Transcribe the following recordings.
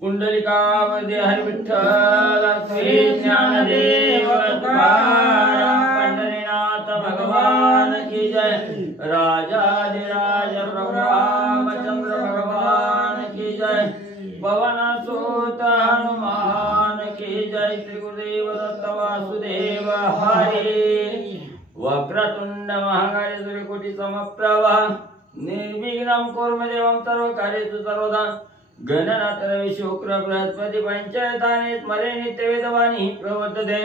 पुंडलिकावदे हरि विठ्ठल श्री ज्ञानदेव तुकाराम पंढरीनाथ भगवान की जय। राजाधिराज प्रभु रामचंद्र भगवान की जय। पवन सुत हनुमान की जय। श्री गुरुदेव दत्त वासुदेव हरि। वक्रतुंड महाकाय सूर्यकोटि समप्रभ निर्विघ्नं कुरु मे देवं सर्वकार्येषु सर्वदा। गणनाथ रवि शुक्र बृहस्पति पंचायतानि स्मरे नित्य वेदवाणी प्रवर्तते।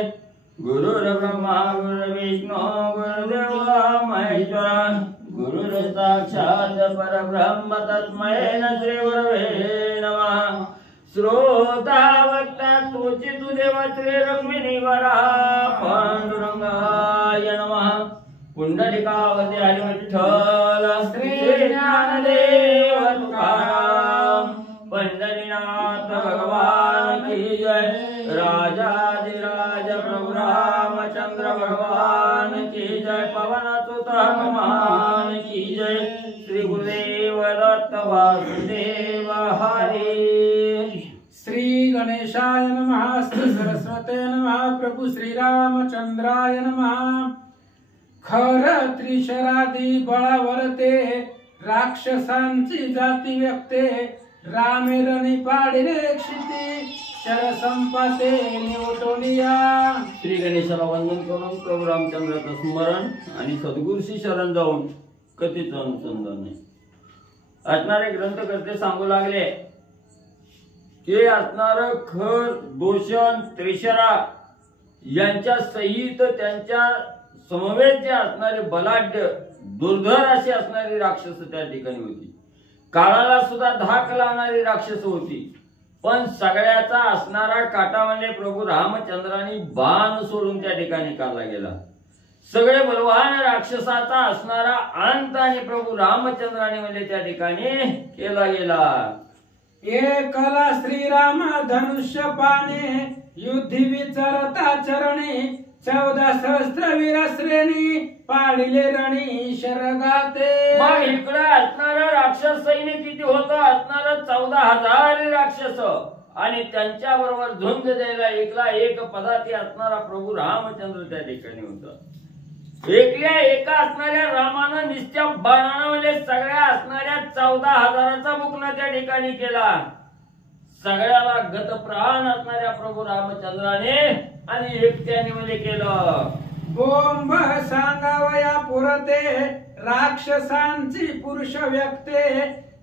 गुरुर्ब्रह्मा गुरुर्विष्णु गुरुर्देवो महेश्वरा। गुरुर्साक्षात् परब्रह्म तस्मै श्री गुरवे नमः। श्रोता वक्ता तोचित देव श्री रुक्मिणीवरा पांडुरंगाय नमः। पुंडलिकावदे हरि विठ्ठल श्री ज्ञानदेव तुकाराम पंढरीनाथ भगवान की जय। राजाधिराज प्रभु रामचंद्र भगवान की जय। पवन सुत हनुमान की जय। श्री गुरुदेव दत्त वासुदेव हरि। श्री गणेशाय नमः। श्री सरस्वते नमः। प्रभु श्री रामचंद्राय नमः। खर त्रिशरादी बळावरते राक्षसांची जाती व्यक्ते। रामे रणी पाडिले क्षिती शर संपाते निवटोनिया। श्री गणेशाला वंदन करून प्रभू रामचंद्राचं स्मरण आणि सद्गुरूशी शरण जाऊन कथेचं अनुसंधान नाही असणारे ग्रंथकर्ते सांगू लागले की असणार खर दोषण त्रिशरा यांच्या सहित त्यांच्या समवेत जे असणारे बलाढ्य दुर्धर अशी असणारी राक्षस त्या ठिकाणी होती। काळाला सुद्धा धाक लावणारी राक्षस होती। पण सगळ्याचा असणारा काटा म्हणजे प्रभू रामचंद्रांनी बाण सोडून त्या ठिकाणी काढला गेला। सगळे बलवान राक्षसाचा असणारा अंत आणि प्रभू रामचंद्रांनी म्हणजे त्या ठिकाणी केला गेला। एकला श्रीराम धनुष्य पाने युद्धी विचारता चरणी। 14 सहस्त्र वीर श्रेणी पाडिले रणी शरगाते। मग इकडे असणारा राक्षस सैन्य किती होतं? असणारा 14,000 राक्षस आणि त्यांच्या बरोबर झुंज द्यायला एकला एक पदाती असणारा प्रभू रामचंद्र त्या ठिकाणी होता। एकल्या एका असणाऱ्या रामानं निश्चय बाणानं म्हणजे सगळ्या असणाऱ्या 14,000चा मुकणं त्या ठिकाणी केला। सगळ्याला गत प्राण असणाऱ्या प्रभू रामचंद्राने आणि एकट्याने म्हणजे केलं। बोंब सांगावया पुरते राक्षसांची पुरुष व्यक्ते।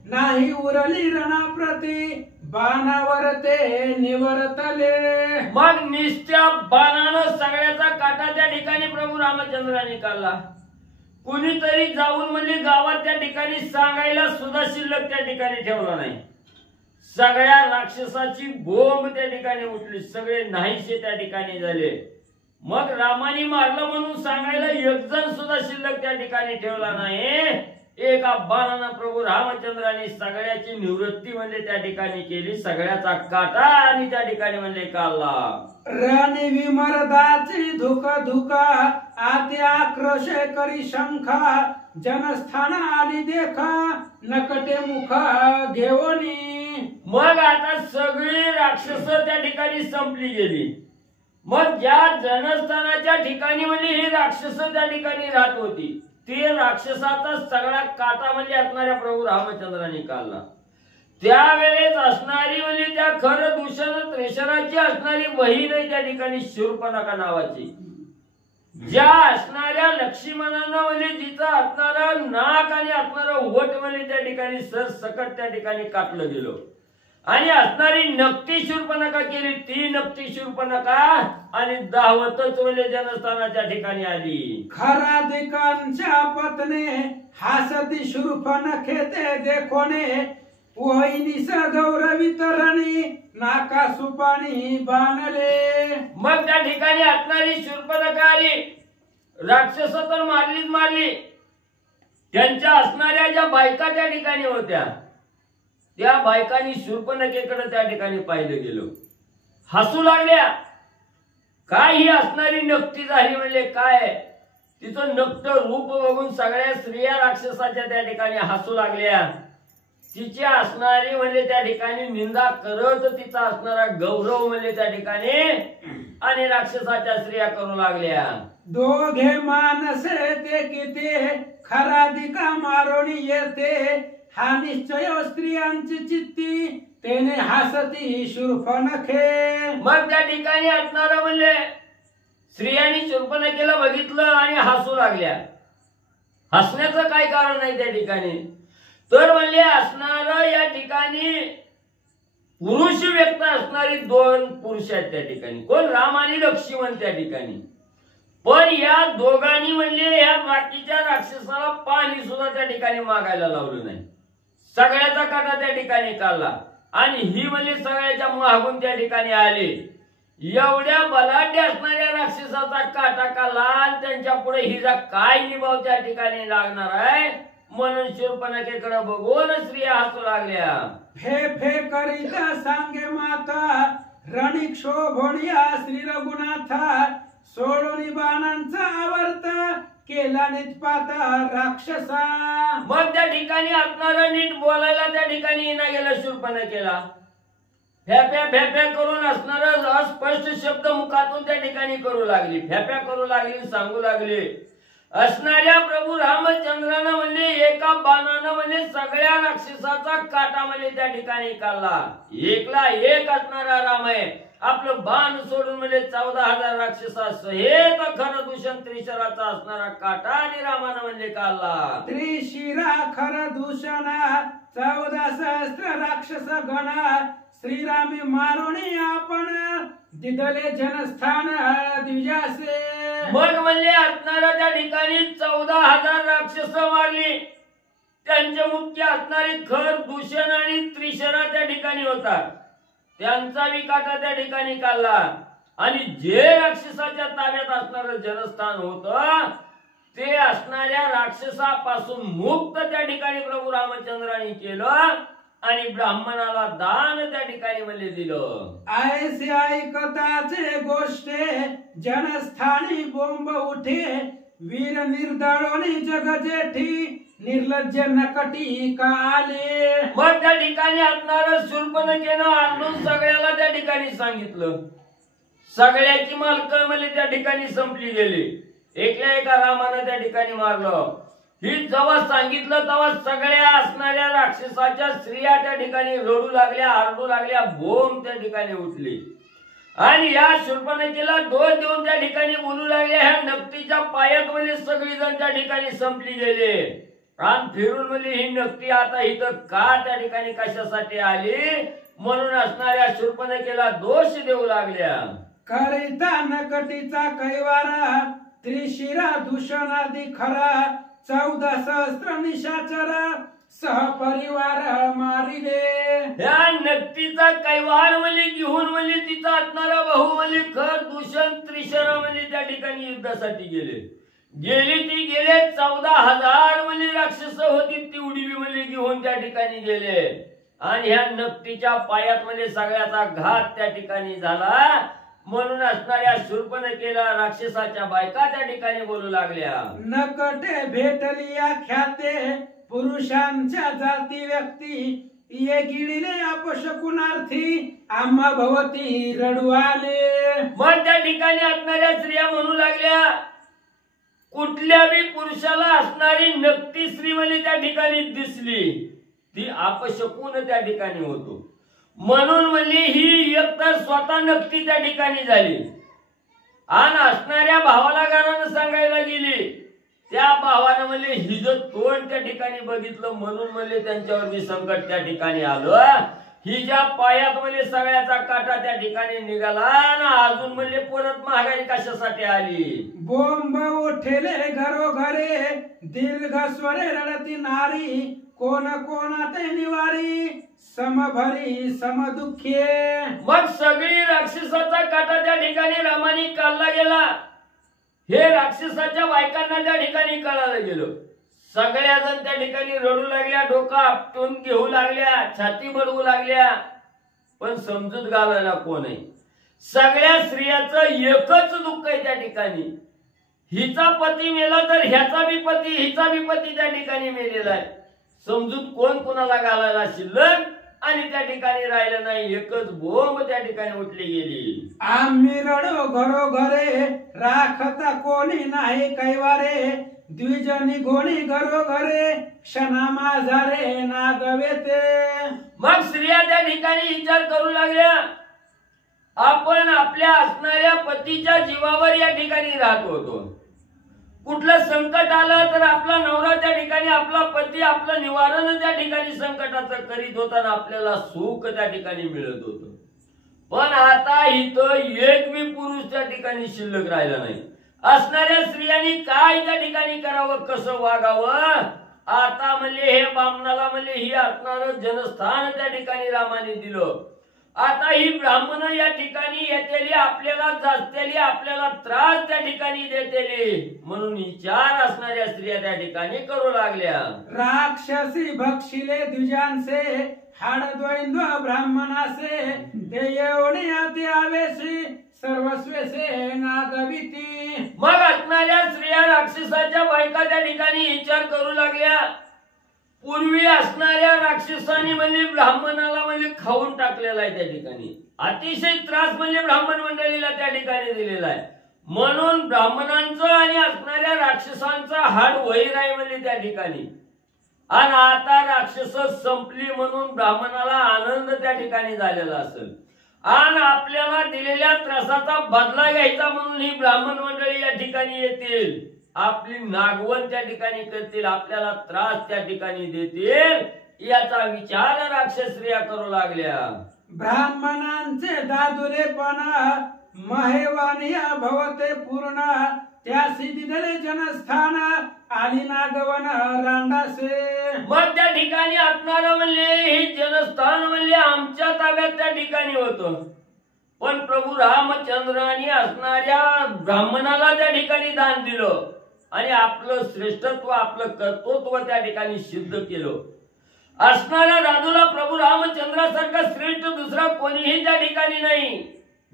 नाही उरली रणाप्रती बाणावरते निवर्तले। मग निश्चय बाणानं सगळ्याचा काटा त्या ठिकाणी प्रभू रामचंद्राने काढला। कुणीतरी जाऊन म्हणजे गावात त्या ठिकाणी सांगायला सुद्धा शिल्लक त्या ठिकाणी ठेवला नाही। सगळ्या राक्षसाची बोंब त्या ठिकाणी उठली। सगळे नाहीसे त्या ठिकाणी झाले। मग रामाने मारलं म्हणून सांगायला एक जण सुद्धा शिल्लक त्या ठिकाणी ठेवला नाही। एका बाणानं प्रभू रामचंद्राने सगळ्याची निवृत्ती म्हणजे त्या ठिकाणी केली। सगळ्याचा काटा आणि त्या ठिकाणी म्हणजे काढला। राणी विमर्दाची धुक धुका आती आक्रोश करी शंखा। जनस्थान आली देखा नकटे मुख घेवनी। मग आता सगळी राक्षस त्या ठिकाणी संपली गेली। मग ज्या जनस्थानाच्या ठिकाणी म्हणजे ही राक्षस त्या ठिकाणी राहत होती ते राक्षसाचा सगळा काटा म्हणजे असणाऱ्या प्रभू रामचंद्रांनी काढला। त्यावेळेस असणारी म्हणजे त्या खर दूषण त्रिशराची असणारी बहीण त्या ठिकाणी शूर्पणखा नावाची। ज्या असणाऱ्या लक्ष्मणानं म्हणजे जिचा असणारा नाक आणि असणारा ओठ म्हणजे त्या ठिकाणी सर सकट त्या ठिकाणी कापलं गेलं आणि असणारी नक्ती शूर्पणखा केली। ती नक्ती शूर्पणखा आणि दावतच म्हणजे जनस्थानाच्या ठिकाणी आली। खराधिकांच्या पत्ने हासती शूर्पणखेते देखोने। वहिनीस गौरवित रणी नाका सुपाणी बाणले। मग त्या ठिकाणी असणारी शूर्पणखा आली। राक्षस तर मारलीच मारली। त्यांच्या असणाऱ्या ज्या बायका त्या ठिकाणी होत्या त्या बायकांनी शूर्पणखेकडे त्या ठिकाणी पाहिलं गेलं। हसू लागल्या। काय ही असणारी नक्ती झाली म्हणजे काय? तिचं नक्त रूप बघून सगळ्या स्त्रिया राक्षसाच्या त्या ठिकाणी हसू लागल्या। तिची असणारी म्हणजे त्या ठिकाणी निंदा करत तिचा असणारा गौरव म्हणजे त्या ठिकाणी आणि राक्षसाच्या स्त्रिया करू लागल्या. दोघे मानसे ते किती खराधिका मारोणी येते हा निश्चय स्त्रियांची चित्ती तेने हसती शूर्पणखे. मग त्या ठिकाणी असणारं म्हणजे स्त्रियांनी शूर्पणखेला बघितलं आणि हसू लागल्या. हसण्याचं काय कारण नाही त्या ठिकाणी, तर म्हणजे असणार या ठिकाणी पुरुष व्यक्त असणारी दोन पुरुष आहेत त्या ठिकाणी, कोण राम आणि लक्ष्मण त्या ठिकाणी. पण या दोघांनी म्हणजे या बाकीच्या राक्षसाला पाणी सुद्धा त्या ठिकाणी मागायला लावलं नाही. सगळ्याचा काटा त्या ठिकाणी काढला आणि ही म्हणजे सगळ्याच्या मागून त्या ठिकाणी आले. एवढ्या बलाढ्य असणाऱ्या राक्षसाचा काटा काढला आणि त्यांच्या पुढे हिचा काय निभाव त्या ठिकाणी लागणार आहे म्हणून शूर्पणखेकडे बघून स्त्रिया हसू लागल्या. फे फे करीता सांगे माता रणिक शोभोनिया श्री रघुनाथा सोडून बाणांचा आवर्त केला निष्पाता राक्षसा. मग त्या ठिकाणी असणारा नीट बोलायला त्या ठिकाणी ना गेला शूर्पणखेला. फॅफ्या फॅफ्या करून असणारा अस्पष्ट शब्द मुखातून त्या ठिकाणी करू लागली, फॅफ्या करू लागली, सांगू लागली. असणाऱ्या प्रभू रामचंद्रानं म्हणजे एका बाणानं म्हणजे सगळ्या राक्षसाचा काटा म्हणजे त्या ठिकाणी काढला. एकला एक असणारा राम आहे, आपलं बाण सोडून म्हणजे 14,000 राक्षसा सहित खर दूषण त्रिशराचा असणारा काटा आणि रामानं म्हणजे काढला. त्रिशिरा खर दूषणा 14 सहस्त्र राक्षस गणा श्रीरामी मारुणी आपण दिदले जनस्थान द्विजासे. मग म्हणजे असणारा त्या ठिकाणी 14,000 राक्षस मारली. त्यांचे मुख्य असणारे खर दूषण आणि त्रिशरा त्या ठिकाणी होता, त्यांचा विकाटा त्या ठिकाणी काढला. आणि जे राक्षसाच्या ताब्यात असणारं जनस्थान होतं ते असणाऱ्या राक्षसापासून मुक्त त्या ठिकाणी प्रभू रामचंद्रांनी केलं आणि ब्राह्मणाला दान त्या ठिकाणी म्हणजे दिलं. ऐसे ऐकताचे गोष्टे जनस्थानी बोंब उठे वीर निर्दळोनी जग जेठी निर्लज्ज नकटी का आले. मग त्या ठिकाणी असणार शूर्पणखेनं आणून सगळ्याला त्या ठिकाणी सांगितलं. सगळ्याची मालकं म्हणजे त्या ठिकाणी संपली गेली. एकल्या एका रामानं त्या ठिकाणी मारलं. ही जेव्हा सांगितलं तेव्हा सगळ्या असणाऱ्या राक्षसाच्या स्त्रिया त्या ठिकाणी रडू लागल्या, आरडू लागल्या, बोंब त्या ठिकाणी उठली. आणि या शूर्पणखेला दोष देऊन त्या ठिकाणी बोलू लागल्या. ह्या नक्तीच्या पायात म्हणजे सगळी जण त्या ठिकाणी संपली गेले. आणि फिरून म्हणजे ही नक्ती आता इथं का त्या ठिकाणी कशासाठी आली म्हणून असणाऱ्या शूर्पणखेला दोष देऊ लागल्या. करिता नकटीचा कैवारा त्रिशिरा दूषणादी खरा 14 सहस्त्र निशाचर सहपरिवार मारिले. या नक्तीचा कैवार म्हणजे घेऊन म्हणजे तिचा असणारा भाऊ म्हणजे खर दूषण त्रिशरा म्हणजे त्या ठिकाणी युद्धासाठी गेले. ती गेले 14,000 म्हणजे राक्षस होती तेवढी म्हणजे घेऊन त्या ठिकाणी गेले. आणि ह्या नक्तीच्या पायात म्हणजे सगळ्याचा घात त्या ठिकाणी झाला. म्हणून असणाऱ्या शूर्पणखेला राक्षसाच्या बायका त्या ठिकाणी बोलू लागल्या. नकटे भेटली या ख्याते पुरुषांच्या जाती व्यक्ती ये गिळीले अपशकुनार्थी आम्हा भवती रडू आले. मग त्या ठिकाणी असणाऱ्या स्त्रिया म्हणू लागल्या कुठल्या बी पुरुषाला असणारी नक्ती स्त्री म्हणजे त्या ठिकाणी दिसली ती अपशकुन त्या ठिकाणी होतो. म्हणून म्हणजे ही एकतर स्वतः नक्ती त्या ठिकाणी झाली आणि असणाऱ्या भावाला घरानं सांगायला गेली. त्या भावानं म्हणजे हिचं तोंड त्या ठिकाणी बघितलं म्हणून म्हणजे त्यांच्यावर संकट त्या ठिकाणी आलं. हिच्या पायात म्हणजे सगळ्याचा काटा त्या ठिकाणी निघाला ना अजून म्हणजे परत महागाई कशासाठी आली. बोंब उठेले घरोघरे दीर्घ स्वरे रडती नारी कोण कोणाते निवारी समभरी समदुःखे. मग सगळी राक्षसाचा काटा त्या ठिकाणी रामाने काढला गेला. हे राक्षसाच्या बायकांना त्या ठिकाणी कळायला गेलं. सगळ्या जण त्या ठिकाणी रडू लागल्या, डोका आपटून घेऊ लागल्या, छाती बडवू लागल्या, पण समजूत घालायला कोण आहे. सगळ्या स्त्रियाचं एकच दुःख आहे त्या ठिकाणी. हिचा पती मेला तर ह्याचा बी पती हिचा बी पती त्या ठिकाणी मेलेला आहे. समजूत कोण कोणाला घालायला शिल्लक आणि त्या ठिकाणी राहिलं नाही. एकच बोंब त्या ठिकाणी उठली गेली. आम्ही रडो घरोघरे राखता कोणी नाही कैवारे द्विजनी घोणी घरोघरे क्षणा माझा रे नागवे ते. मग स्त्रिया त्या ठिकाणी विचार करू लागल्या, आपण आपल्या असणाऱ्या पतीच्या जीवावर या ठिकाणी राहत होतो. कुठलं संकट आलं तर आपला नवरा त्या ठिकाणी, आपला पती आपलं निवारण त्या ठिकाणी संकटाचं करीत होता आणि आपल्याला सुख त्या ठिकाणी मिळत होतं. पण आता इथं एक बी पुरुष त्या ठिकाणी शिल्लक राहिला नाही. असणाऱ्या स्त्रियांनी काय त्या ठिकाणी करावं, कसं वागावं. आता म्हणले हे बामणाला म्हणले ही असणार जनस्थान त्या ठिकाणी रामाने दिलं. आता ही ब्राह्मण या ठिकाणी येतेली, आपल्याला जाचतेली, आपल्याला त्रास त्या ठिकाणी देतेली म्हणून विचार असणाऱ्या स्त्रिया त्या ठिकाणी करू लागल्या. राक्षसी भक्षिले द्विजांसे हाड द्वैंद्व ब्राह्मणासे ते एवढे अति आवेशी सर्वस्वेसे नागविती. मग असणाऱ्या स्त्रिया राक्षसाच्या बायका त्या ठिकाणी विचार करू लागल्या. पूर्वी असणाऱ्या राक्षसांनी म्हणजे ब्राह्मणाला म्हणजे खाऊन टाकलेला आहे. त्या ठिकाणी अतिशय त्रास म्हणजे ब्राह्मण मंडळीला त्या ठिकाणी दिलेला आहे. म्हणून ब्राह्मणांचं आणि असणाऱ्या राक्षसांचा हाड वैर आहे म्हणजे त्या ठिकाणी. आणि आता राक्षस संपली म्हणून ब्राह्मणाला आनंद त्या ठिकाणी झालेला असेल आणि आपल्याला दिलेल्या त्रासाचा बदला घ्यायचा म्हणून ही ब्राह्मण मंडळी या ठिकाणी येतील, आपली नागवण त्या ठिकाणी करतील, आपल्याला त्रास त्या ठिकाणी देतील याचा विचार राक्षस स्त्रिया करू लागल्या. ब्राह्मणांचे दादुलेपणा महेवानिया भवते पूर्ण त्यासी दिले जनस्थान आली नागवन रांडासे. मग त्या ठिकाणी असणार म्हणले हे जनस्थान म्हणले आमच्या ताब्यात त्या ठिकाणी होतं. पण प्रभू रामचंद्रांनी असणाऱ्या ब्राह्मणाला त्या ठिकाणी दान दिलं आणि आपलं श्रेष्ठत्व आपलं कर्तृत्व त्या ठिकाणी सिद्ध केलं. असणाऱ्या दादूला प्रभू रामचंद्रासारखा श्रेष्ठ दुसरा कोणीही त्या ठिकाणी नाही.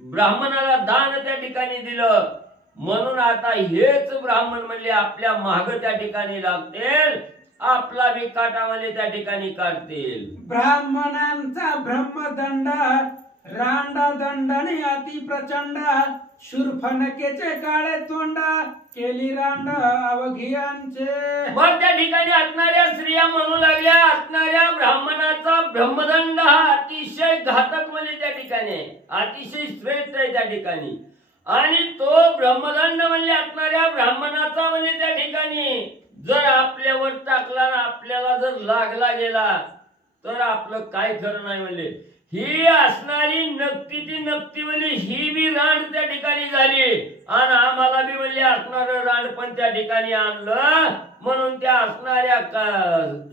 ब्राह्मणाला दान त्या ठिकाणी दिलं म्हणून आता हेच ब्राह्मण म्हणले आपल्या माग त्या ठिकाणी लागतील, आपला बी काटामध्ये त्या ठिकाणी काढतील. ब्राह्मणांचा ब्रह्मदंड रांडा दंडने अति प्रचंड शूर्फणकेचे काळे तोंड केली रांड अवघियांचे. मग त्या ठिकाणी असणाऱ्या स्त्रिया म्हणू लागल्या असणाऱ्या ब्राह्मणाचा ब्रह्मदंड हा अतिशय घातक म्हणजे त्या ठिकाणी अतिशय श्रेष्ठ आहे त्या ठिकाणी. आणि तो ब्रह्मदंड म्हणजे असणाऱ्या ब्राह्मणाचा म्हणजे त्या ठिकाणी जर आपल्यावर टाकला ना आपल्याला जर लागला गेला तर आपलं काय खरं नाही. म्हणजे ही असणारी नक्की ती नक्की म्हणजे ही बी रांड त्या ठिकाणी झाली आणि आम्हाला बी म्हणजे असणार रांड पण त्या ठिकाणी आणलं म्हणून त्या असणाऱ्या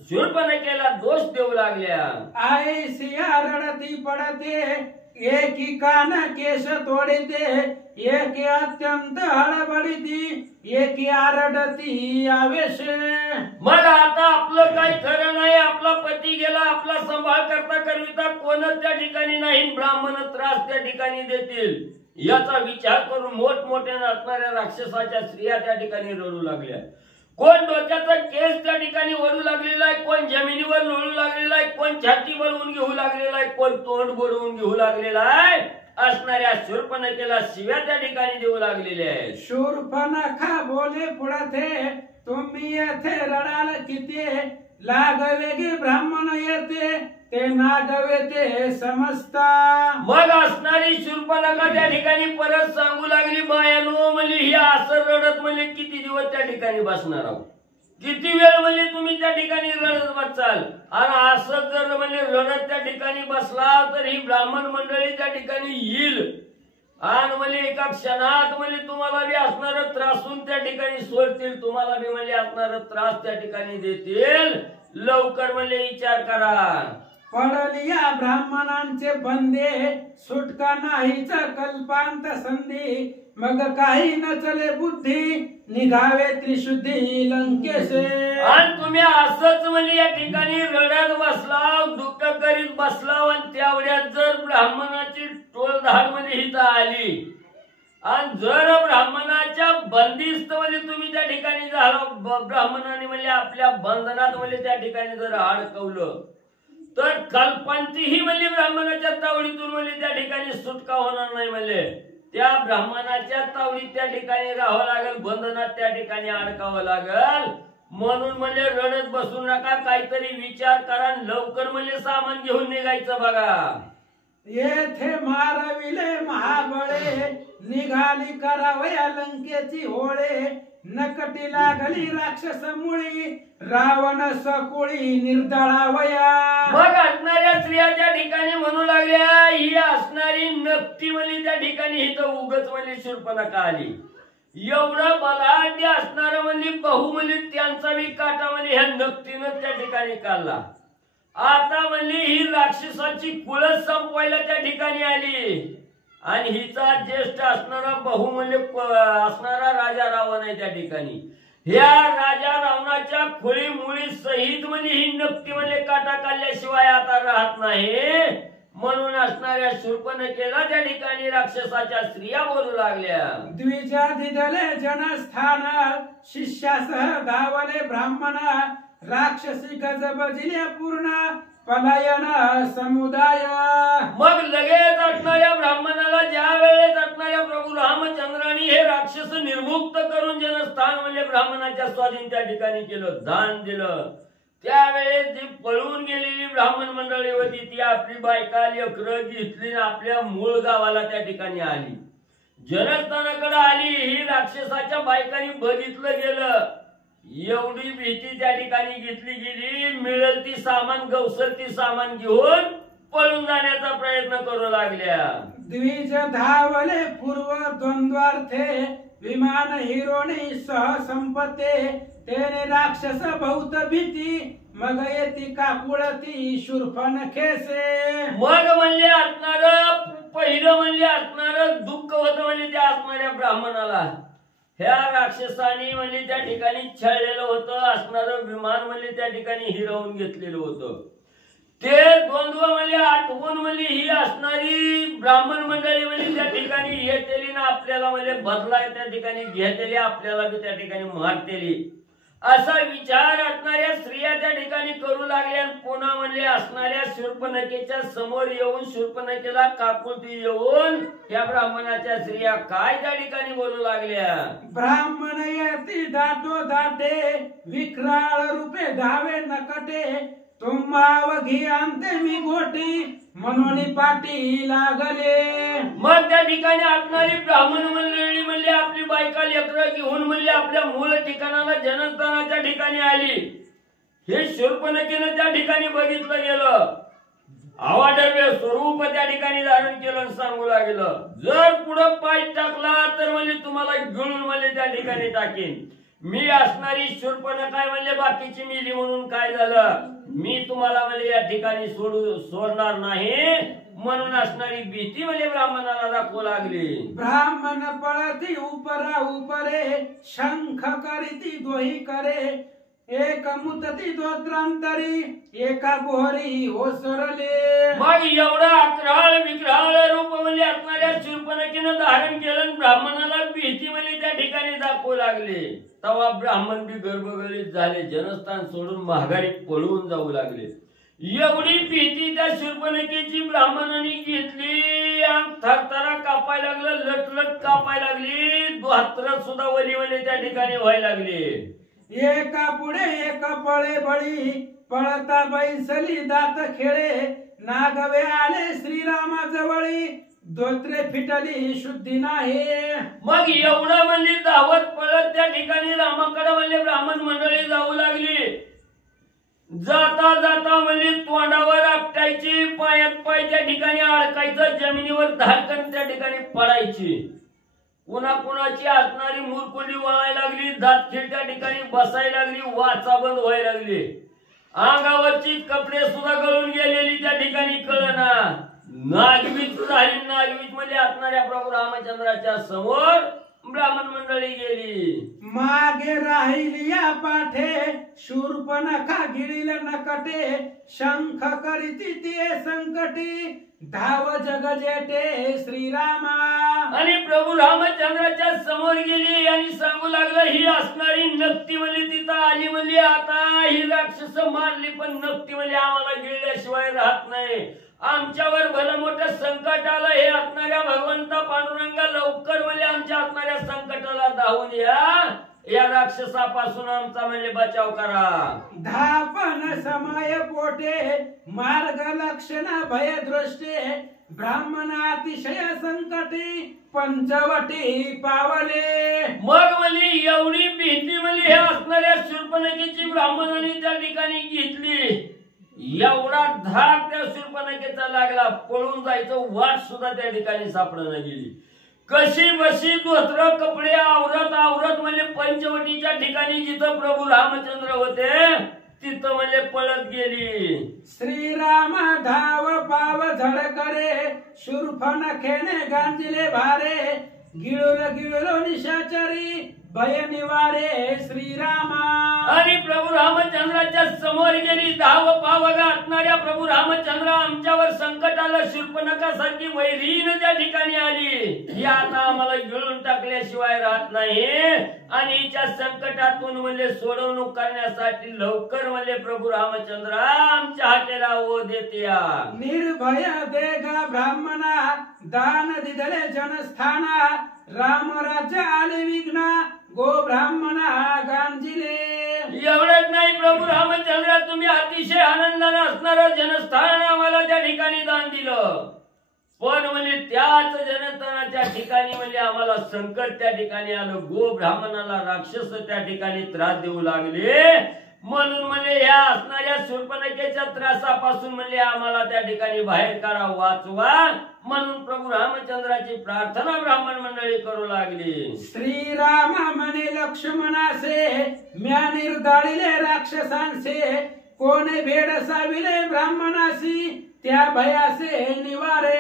शूर्पणखेला दोष देऊ लागल्या. आई सिया रडती पडते एकी कान केश तोडते एकी अत्यंत हळबडीती एकी आरडती आवेश. मग आता आपलं काही खरं नाही, आपला पती गेला, आपला सांभाळ करता करविता कोणच त्या ठिकाणी नाही, ब्राह्मण त्रास त्या ठिकाणी देतील याचा विचार करून मोठमोठ्या असणाऱ्या राक्षसाच्या स्त्रिया त्या ठिकाणी रडू लागल्या. कोण डोक्याचा केस त्या ठिकाणी ओढू लागलेला आहे, कोण जमिनीवर लोळू लागलेला आहे, कोण छाती भरवून घेऊ लागलेला आहे, कोण तोंड भरवून घेऊ लागलेला आहे. असणाऱ्या शूर्पणखेला शिव्या त्या ठिकाणी देऊ लागलेल्या आहेत. शूर्पणखा बोले पुढते तुम्ही येथे रडाल किती लागवेगे ब्राह्मण येते ते नागवे ते समजता. मग असणारी शूर्पणखा त्या ठिकाणी परत सांगू लागली बायानो म्हणजे ही असं रडत म्हणजे किती दिवस त्या ठिकाणी बसणार आहोत, किती वेळ म्हणजे तुम्ही त्या ठिकाणी रडत बसाल. आणि असं जर म्हणजे रडत त्या ठिकाणी बसला तर ही ब्राह्मण मंडळी त्या ठिकाणी येईल आणि म्हणजे एका क्षणात म्हणजे तुम्हाला बी असणार त्रासून त्या ठिकाणी सोडतील, तुम्हाला बी म्हणजे असणार त्रास त्या ठिकाणी देतील. लवकर म्हणजे विचार करा. पडलिया ब्राह्मणांचे बंदे सुटका नाहीच कल्पांत संधी मग काही नचले बुद्धी निघावे त्रिशुद्धी लंकेशे. आणि तुम्ही असंच म्हणजे या ठिकाणी रडत बसला दुःख करीत बसला आणि त्यावढ्यात जर ब्राह्मणाची टोळधाड मध्ये हित आली आणि जर ब्राह्मणाच्या बंदिस्त म्हणजे तुम्ही त्या ठिकाणी झालं, ब्राह्मणाने म्हणजे आपल्या बंधनात म्हणजे त्या ठिकाणी जर अडकवलं तर कल्पांतीही म्हणजे ब्राह्मणाच्या तावडीतून म्हणजे त्या ठिकाणी सुटका होणार नाही. म्हणजे त्या ब्राह्मणाच्या तावडीत त्या ठिकाणी राहावं लागेल, बंधनात त्या ठिकाणी अडकावं लागेल. म्हणून म्हणजे रडत बसू नका, काहीतरी विचार करा, लवकर म्हणजे सामान घेऊन निघायचं. बघा येथे मारविले महाबळे, निघाली करावया लंकेची होळे. नकटी लागली राक्षस मुळी, रावण सकुळी निर्दळावया. मग असणाऱ्या स्त्रिया त्या ठिकाणी म्हणू लागल्या, ही असणारी नकटी म्हणजे त्या ठिकाणी इथं उगच म्हणजे शूर्पणखा आली. एवढं बलाढ्य असणार म्हणजे बहु म्हणजे त्यांचा बी काटा म्हणजे ह्या नकटीनं त्या ठिकाणी काढला. आता म्हणजे ही राक्षसाची कुळच संपवायला त्या ठिकाणी आली. आणि हिचा ज्येष्ठ असणारा बहु म्हणजे असणारा राजा रावण आहे त्या ठिकाणी. ह्या राजा रावणाच्या खोळी मुळी सहित म्हणजे ही नकटी म्हणजे काटा काढल्याशिवाय आता राहत नाही. म्हणून असणाऱ्या शूर्पणखेला त्या ठिकाणी राक्षसाच्या स्त्रिया बोलू लागल्या. द्विजा दिदले जनस्थान, शिष्यासह धावले ब्राह्मणा. राक्षसी गजबजिले पूर्ण, पलायन समुदाय. मग लगेच असणाऱ्या ब्राह्मणाला ज्या वेळेस असणाऱ्या प्रभू रामचंद्रांनी हे राक्षस निर्मुक्त करून जनस्थान म्हणजे ब्राह्मणाच्या स्वाधीन त्या ठिकाणी केलं, दान दिलं. त्यावेळेस जी पळून गेलेली ब्राह्मण मंडळी होती ती आपली बायका लेकरं घेतली आपल्या मूळ गावाला त्या ठिकाणी आली, जनस्थानाकडे आली. ही राक्षसाच्या बायकांनी बघितलं गेलं, एवढी भीती त्या ठिकाणी घेतली गेली. मिळेल ती सामान गवसल ती सामान घेऊन पळून जाण्याचा प्रयत्न करू लागल्या. द्विज धावले पूर्व द्वंद्वार्थे, विमान हिरोणी सह संपते. तेने राक्षस बहुत भीती, मग येती काकुळती शूर्पणखेसे. मग म्हणजे असणार पहिलं म्हणजे असणार दुःख होतं म्हणजे त्या असणाऱ्या ब्राह्मणाला. ह्या राक्षसाने म्हणजे त्या ठिकाणी छळलेलं होतं, असणारं विमान म्हणजे त्या ठिकाणी हिरावून घेतलेलं होतं. ते द्वंद्व म्हणजे आठवून म्हणजे ही असणारी ब्राह्मण मंडळी म्हणजे त्या ठिकाणी येतेली ना आपल्याला म्हणजे बदला त्या ठिकाणी घेतलेली, आपल्याला बी त्या ठिकाणी मारतेली, असा विचार असणाऱ्या स्त्रिया त्या ठिकाणी करू लागल्या. पुन्हा म्हणजे असणाऱ्या शूर्पणखेच्या समोर येऊन शूर्पणखेला काकुळती येऊन या ब्राह्मणाच्या स्त्रिया काय त्या ठिकाणी बोलू लागल्या. ब्राह्मण येती दाटो दाटे, विक्राळ रूपे धावे नकटे. तुम्हावघी आणते मी गोटी, म्हणून पाठी लागले. मग त्या ठिकाणी असणारी ब्राह्मण मंडळी म्हणजे आपली बायका लेकरं घेऊन म्हणजे आपल्या मूळ ठिकाणाला जनस्थानाच्या ठिकाणी आली. हे शूर्पणखेनं त्या ठिकाणी बघितलं गेलं, आवाढव्य स्वरूप त्या ठिकाणी धारण केलं आणि सांगू लागलं, जर पुढं पाय टाकला तर म्हणजे तुम्हाला गिळून म्हणजे त्या ठिकाणी टाकेन. मी असणारी शूर्पणखा म्हणजे बाकीची मिली म्हणून काय झालं, मी तुम्हाला म्हणजे या ठिकाणी सोडणार नाही. म्हणून असणारी भीती म्हणजे ब्राह्मणाला दाखवू लागली. ब्राह्मण पळती उपरा उपरे, शंख करीती दोही करे. एक मुतती दोत्रांतरी, एका बोहरी ओसरले. मग एवढा अकराळ विक्राळ रूप म्हणजे असणाऱ्या शूर्पणखेनं धारण केलं, ब्राह्मणाला भीती म्हणजे त्या ठिकाणी दाखवू लागले. तेव्हा ब्राह्मण बी गर्भगलित झाले, जनस्थान सोडून माघारी पळून जाऊ लागले. एवढी भीती त्या शूर्पणखेची ब्राह्मणांनी घेतली आणि थरथरा कापायला लागलं, लटलट कापायला लागली, दोहात्र सुद्धा वली वली त्या ठिकाणी व्हायला लागले. एका पुढे एक पळे बळी, पळता बैसली दात खेळे. नागवे आले श्रीरामाजवळी, दोत्रे फिटली शुद्धी नाही. मग एवढं म्हणजे धावत पळत त्या ठिकाणी रामाकडे म्हणजे ब्राह्मण मंडळी जाऊ लागली. जाता जाता म्हणजे तोंडावर आपटायची, पायात पाय त्या ठिकाणी अडकायचं, जमिनीवर धाडकन त्या ठिकाणी पडायची. पुन्हा कुणाची असणारी मूरकुंडी वळायला लागली, दातखीळ त्या ठिकाणी बसायला लागली, वाचा बंद व्हायला लागली. अंगावरची कपडे सुद्धा गळून गेलेली त्या ठिकाणी कळना. नागवीच झाली. नागवीच म्हणजे असणाऱ्या प्रभू रामचंद्राच्या समोर ब्राह्मण मंडळी गेली. मागे राहिली या पाठे, शूर्पणखा गिळील नकटे. शंख करीती ते संकटी, धाव जग जेटे श्रीरामा. आणि प्रभू रामचंद्राच्या समोर गेली आणि सांगू लागलं ही असणारी नक्ती म्हणली तिथं आली म्हणली आता ही राक्षस मारली पण नक्ती म्हणली आम्हाला गिळल्याशिवाय राहत नाही. आमच्यावर भलं मोठं संकट आलं हे असणाऱ्या भगवंता पांडुरंगा लवकर म्हणजे आमच्या असणाऱ्या संकटाला धावून या राक्षसापासून आमचा म्हणजे बचाव करा. धापन समय पोटे मार्ग लक्षण भय दृष्टे ब्राह्मण अतिशय संकटी पंचवटी पावले. मग म्हणली एवढी भीती म्हणली हे असणाऱ्या शूर्पणखेची ब्राह्मणांनी त्या ठिकाणी घेतली. एवढा धाक त्या शूर्पणखेचा लागला पळून जायचं वाट सुद्धा त्या ठिकाणी सापडणं गेली. कशी बशी धोत्र कपडे आवरत आवरत म्हणजे पंचवटीच्या ठिकाणी जिथं प्रभू रामचंद्र होते तिथं म्हणजे पळत गेली. श्रीराम धाव पाव झड करे शूर्पणखेने गांजिले भारे गिळून गिळलो निशाचरी भय निवारे श्रीरामा. आणि प्रभू रामचंद्राच्या समोर गेली धाव पाव गाठणाऱ्या प्रभू रामचंद्र आमच्यावर संकट आलं शूर्पणखासारखी वैरीण त्या ठिकाणी आली ही आता आम्हाला गिळून टाकल्याशिवाय राहत नाही. आणि हिच्या संकटातून म्हणजे सोडवणूक करण्यासाठी लवकर म्हणजे प्रभू रामचंद्र आमच्या हातेला ओ देते. निर्भय देगा ब्राह्मणा दान दिदले जनस्थाना राम राज्य आले विघ्ना गो ब्राह्मणा गांजिले. एवढंच नाही प्रभू रामचंद्र तुम्ही अतिशय आनंदाने असणारं जनस्थान आम्हाला त्या ठिकाणी दान दिलं. पण म्हणजे त्याच जनस्थानाच्या ठिकाणी म्हणजे आम्हाला संकट त्या ठिकाणी आलं. गो ब्राह्मणाला राक्षस त्या ठिकाणी त्रास देऊ लागले म्हणून म्हणजे या असणाऱ्या शूर्पणखेच्या त्रासापासून म्हणजे आम्हाला त्या ठिकाणी बाहेर काढा वाचवा म्हणून प्रभू रामचंद्राची प्रार्थना ब्राह्मण मंडळी करू लागली. श्रीराम म्हणे लक्ष्मणासे म्या निर्दाळिले राक्षसांसे कोणे भेडसाविले ब्राह्मणासी त्या भयासे निवारे.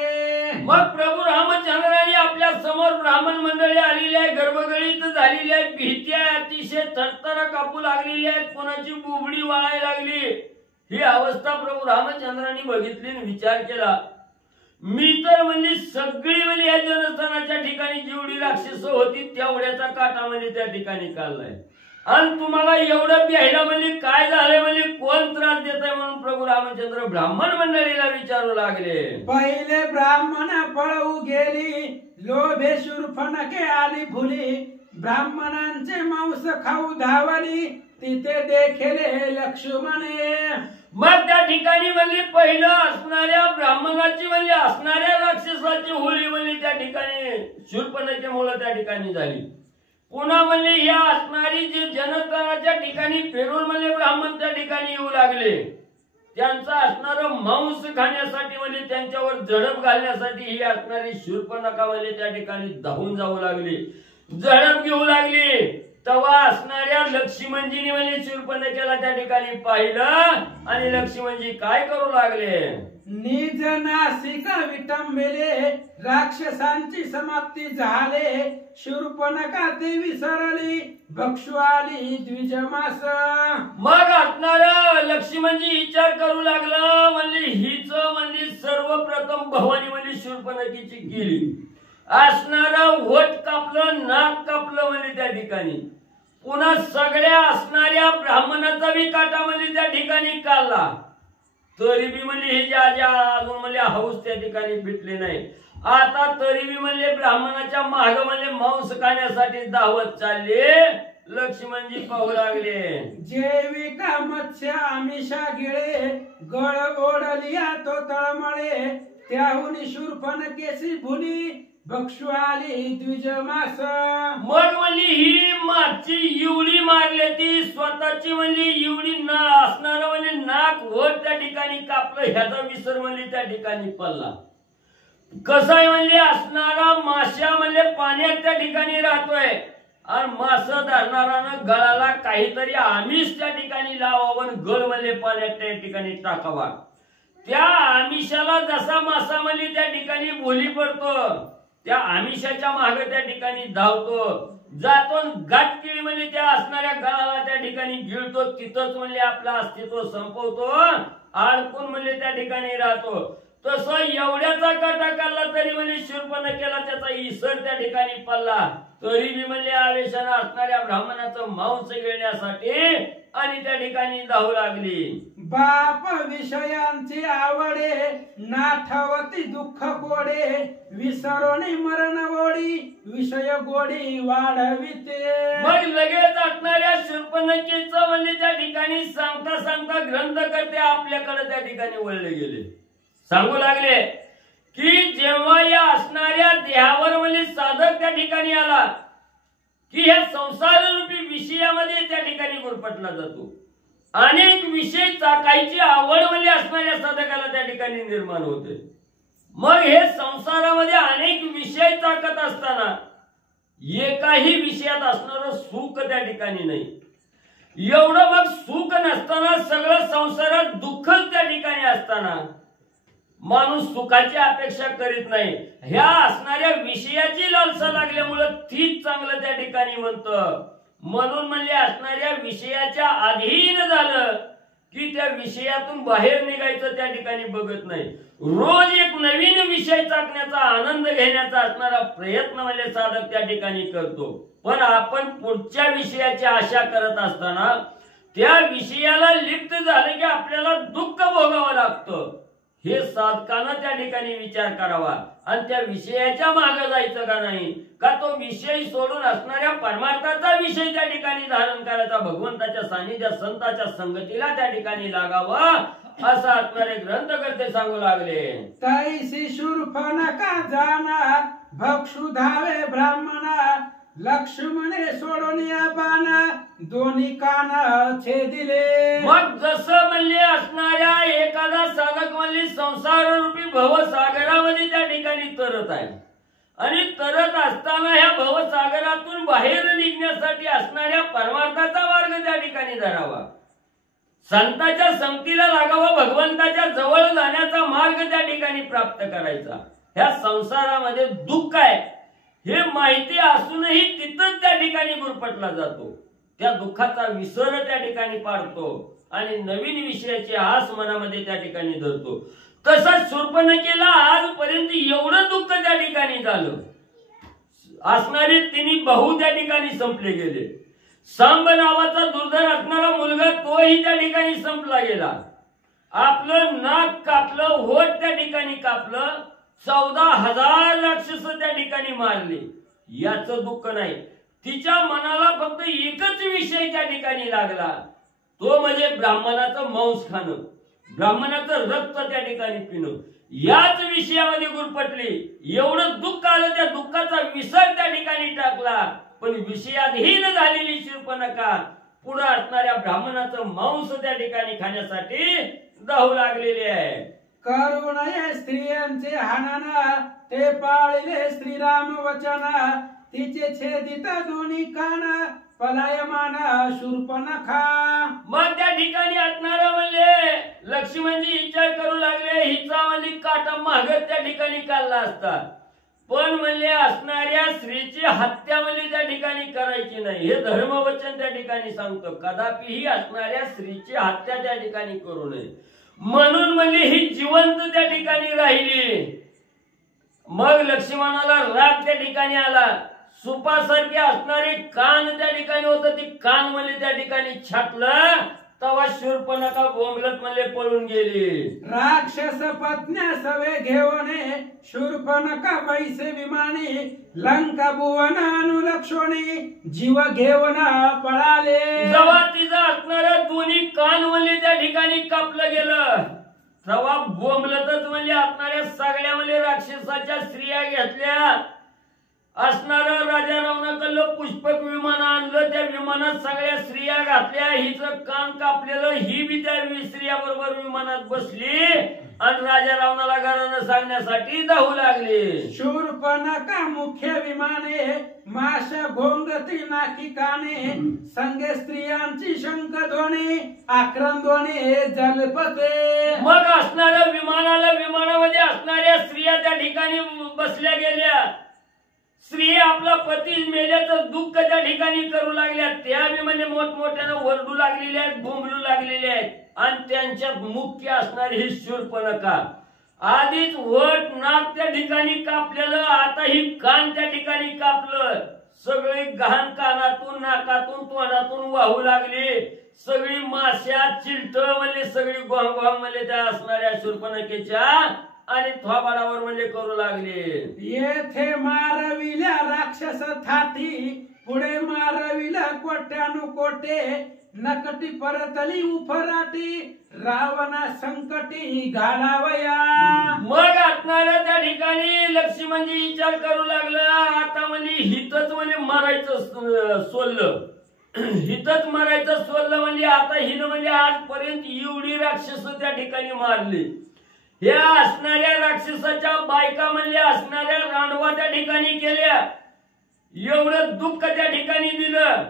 मग प्रभू रामचंद्राने आपल्या समोर ब्राह्मण मंडळी आलेली आहे गर्भगळीत झालेली आहे भीती आहे अतिशय थरथर कापू लागलेली आहे कोणाची बुबडी वाळायला लागली. ही अवस्था प्रभू रामचंद्रांनी बघितली आणि विचार केला मी तर म्हणजे सगळी म्हणजे या जनस्थानाच्या ठिकाणी जेवढी राक्षस होती तेवढ्याचा काटा म्हणजे त्या ठिकाणी काढलाय आणि तुम्हाला एवढं प्यायला म्हणजे काय झालंय म्हणजे कोण त्रास देत आहे म्हणून प्रभू रामचंद्र ब्राह्मण मंडळीला विचारू लागले. पहिले ब्राह्मण पळवू गेली लोभे शूर्पणखे आली फुली ब्राह्मणांचे मांस खाऊ धावली तिथे देखले लक्ष्मणे. मग त्या ठिकाणी म्हणजे पहिलं असणाऱ्या ब्राह्मणाची म्हणजे असणाऱ्या राक्षसाची होळी म्हणजे त्या ठिकाणी शूर्पणखेमुळे त्या ठिकाणी झाली. पुन्हा म्हणजे या असणारी जे जनस्थानाच्या ठिकाणी फिरून म्हणजे ब्राह्मण त्या ठिकाणी येऊ लागले त्यांचं असणारं मांस खाण्यासाठी म्हणजे त्यांच्यावर झडप घालण्यासाठी ही असणारी शूर्पणखा म्हणजे त्या ठिकाणी धावून जाऊ लागली झडप घेऊ लागली. तेव्हा असणाऱ्या लक्ष्मणजीने म्हणजे शूर्पणखेला त्या ठिकाणी पाहिलं आणि लक्ष्मणजी काय करू लागले निज नासिक विटंबले राक्षसांची समाप्ती झाले शूर्पणखा ते विसरली भक्षु आली द्विजमास. मग असणारा लक्ष्मणजी विचार करू लागलं म्हणजे हीच म्हणजे सर्वप्रथम भवानी म्हणजे शूर्पणखेची केली असणारं वट कापलं नाक कापलं म्हणजे त्या ठिकाणी पुन्हा सगळ्या असणाऱ्या ब्राह्मणाचा बी काटा म्हणजे त्या ठिकाणी काढला तरी बी म्हणजे हे ज्या अजून म्हणजे हौस त्या ठिकाणी भेटले नाही. आता तरी बी म्हणजे ब्राह्मणाच्या माग म्हणजे मांस खाण्यासाठी दावत चालले. लक्ष्मणजी पाहू लागले जैविका मत्स्य आमिषा गिळे गळ ओढलिया तो तळमळे त्याहून शूर्पणखेची भुली भक्षु आली द्विजमास. मग म्हणली ही मागची एवढी मारली ती स्वतःची म्हणजे एवढी असणार म्हणजे नाक वर त्या ठिकाणी कापलं ह्याचा विसर म्हणजे त्या ठिकाणी पडला. कसं आहे म्हणजे असणारा माशा म्हणजे पाण्यात त्या ठिकाणी राहतोय आणि मास धरणारानं गळाला काहीतरी आमिष त्या ठिकाणी लावावं गळ म्हणजे पाण्यात त्या ठिकाणी टाकावा. त्या आमिषाला जसा मासा म्हणजे त्या ठिकाणी बोली पडतो त्या आमिषाच्या मागे त्या ठिकाणी धावतो जातो गाठ केळी म्हणजे त्या असणाऱ्या गळाला त्या ठिकाणी गिळतो तिथंच म्हणजे आपलं अस्तित्व संपवतो अडकून म्हणजे त्या ठिकाणी राहतो. तसं एवढ्याचा काटा काढला तरी म्हणजे शूर्पणखेला त्याचा इसर त्या ठिकाणी पडला, तरी बी म्हणजे आवेशानं असणाऱ्या ब्राह्मणाचं मांस गिळण्यासाठी आणि त्या ठिकाणी धावू लागली. बाप विषयांची आवडे नाठवती दुःख गोडे विसरोनी मरण गोडी विषय गोडी वाढविते. मग लगेच असणाऱ्या शूर्पणखेचं म्हणजे त्या ठिकाणी सांगता सांगता ग्रंथकर्ते आपल्याकडे त्या ठिकाणी वळले गेले. सांगू लागले की जेव्हा या असणाऱ्या देहावर म्हणजे साधक त्या ठिकाणी आला की ह्या संसार रूपी विषयामध्ये त्या ठिकाणी गुरफटला जातो. अनेक विषय चाकायची आवड म्हणजे असणाऱ्या साधकाला त्या ठिकाणी निर्माण होते. मग हे संसारामध्ये अनेक विषय चाकत असताना एकाही विषयात असणारं सुख त्या ठिकाणी नाही. एवढं मग सुख नसताना सगळं संसारात दुःखच त्या ठिकाणी असताना माणूस सुखाची अपेक्षा करीत नाही. ह्या असणाऱ्या विषयाची लालसा लागल्यामुळे तीच चांगलं त्या ठिकाणी म्हणतं. म्हणून म्हणजे असणाऱ्या विषयाच्या अधीन झालं की त्या विषयातून बाहेर निघायचं त्या ठिकाणी बघत नाही. रोज एक नवीन विषय चाकण्याचा आनंद घेण्याचा असणारा प्रयत्न म्हणजे साधक त्या ठिकाणी करतो. पण आपण पुढच्या विषयाची आशा करत असताना त्या विषयाला लिप्त झालं की आपल्याला दुःख भोगावं लागतं. हे साधकानं त्या ठिकाणी विचार करावा आणि त्या विषयाच्या मागे जायचं का नाही, का तो विषय सोडून असणाऱ्या परमार्थाचा विषय त्या ठिकाणी धारण करायचा, भगवंताच्या सानिध्यात संतांच्या संगतीला त्या ठिकाणी लागावा असं असणारे ग्रंथकर्ते सांगू लागले. तैसी शूर्पणखा जाना भक्षु धावे ब्राह्मणा लक्ष्मणे सोडून या बाणा दोन्ही कान छेदिले. मग जसं म्हणले असणाऱ्या एखादा साधक म्हणजे संसार रूपी भवसागरामध्ये त्या ठिकाणी तरत आहे आणि तरत असताना ह्या भवसागरातून बाहेर निघण्यासाठी असणाऱ्या परमार्थाचा मार्ग त्या ठिकाणी धरावा, संतांच्या संगतीला लागावा, भगवंताच्या जवळ जाण्याचा मार्ग त्या ठिकाणी प्राप्त करायचा. ह्या संसारामध्ये दुःख आहे हे माहिती असूनही तिथंच त्या ठिकाणी गुरफटला जातो. त्या दुःखाचा विसर त्या ठिकाणी पाडतो आणि नवीन विषयाची आस मनामध्ये त्या ठिकाणी धरतो. तसंच शूर्पणखेला आजपर्यंत एवढं दुःख त्या ठिकाणी झालं, असणारे तिन्ही भाऊ त्या ठिकाणी संपले गेले. सांब नावाचा दुर्धर असणारा मुलगा तोही त्या ठिकाणी संपला गेला. आपलं नाक कापलं, होठ त्या ठिकाणी कापलं, 14,000 राक्षस त्या ठिकाणी मारले. याचं दुःख नाही, तिच्या मनाला फक्त एकच विषय त्या ठिकाणी लागला, तो म्हणजे ब्राह्मणाचं मांस खाणं, ब्राह्मणाचं रक्त त्या ठिकाणी पिणं. याच विषयामध्ये गुरफटली. एवढं दुःख आलं, त्या दुःखाचा विसर त्या ठिकाणी टाकला. पण विषयाधीन झालेली शूर्पणखा पुढे असणाऱ्या ब्राह्मणाचं मांस त्या ठिकाणी खाण्यासाठी धावू लागलेली आहे. करुणये स्त्रियांचे हाणना ते पाळले श्रीराम वचना तिचे छेदित दोन्ही कान पलायमान शूर्पणखा. मग त्या ठिकाणी असणारा म्हणजे लक्ष्मणजी विचार करू लागले, हिचा म्हणजे काटा मागत त्या ठिकाणी काढला असता, पण म्हणजे असणाऱ्या स्त्रीची हत्या म्हणजे त्या ठिकाणी करायची नाही. हे धर्मवचन त्या ठिकाणी सांगतो, कदापिही असणाऱ्या स्त्रीची हत्या त्या ठिकाणी करू नये. म्हणून म्हणजे ही जिवंत त्या ठिकाणी राहिली. मग लक्ष्मणाला राग त्या ठिकाणी आला. सुपासारखे असणारे कान त्या ठिकाणी होतं, ती कान म्हणजे त्या ठिकाणी छाटलं, तेव्हा शूर्पणखा बोंबलत म्हणजे पळून गेली. राक्षस पत्न्या सवे घेऊने शूर्पणखा वैसे विमानी लंका भुवन अनुलक्षणी जीव घेऊन पळाले. जेव्हा तिचा असणारं दोन्ही कान म्हणजे त्या ठिकाणी कापलं गेलं, तेव्हा बोंबलतच म्हणजे असणाऱ्या सगळ्या म्हणजे राक्षसाच्या स्त्रिया घेतल्या. असणारं राजा रावणाकडलं पुष्पक विमान आणलं, त्या विमानात सगळ्या स्त्रिया घातल्या, हिचं कान कापलेलं, ही बी त्या स्त्रिया बरोबर विमानात बसली आणि राजा रावणाला घरानं सांगण्यासाठी धावू लागले. शूर्पणखा मुख्य विमाने माश घोंगती नाकी काने संगे स्त्रियांची शंख ध्वनी आक्रम ध्वनी जलपते. मग असणाऱ्या विमानामध्ये असणाऱ्या स्त्रिया त्या ठिकाणी बसल्या गेल्या. स्त्री आपला पती मेल्याचं दुःख त्या ठिकाणी करू लागल्या, त्या बी म्हणजे मोठमोठ्यानं ओरडू लागलेल्या आहेत, बोंबलू लागलेल्या आहेत आणि त्यांच्यात मुख्य असणारी ही शूर्पणखा. आधीच वट नाक त्या ठिकाणी कापलेलं, आता ही कान त्या ठिकाणी कापलं. सगळी घाण कानातून नाकातून तोंडातून वाहू लागली. सगळी माश्या चिलट म्हणजे सगळी गोंग म्हणजे त्या असणाऱ्या शूर्पणखेच्या आणि थोबाडावर म्हणजे करू लागले. येथे मारविल्या राक्षस थाती, पुढे मारविला कोट्यानुकोटे, नकटी परतली उफराटी, रावणा संकटी घालावया. मग असणाऱ्या त्या ठिकाणी लक्ष्मणजी विचार करू लागलं, आता म्हणजे हितच म्हणजे मारायचं सोडलं, हितच मारायचं सोडलं. म्हणजे आता हिनं म्हणजे आजपर्यंत एवढी राक्षस त्या ठिकाणी मारली. ह्या असणाऱ्या राक्षसाच्या बायका म्हणजे असणाऱ्या रांडवा त्या ठिकाणी केल्या, एवढं दुःख त्या ठिकाणी दिलं.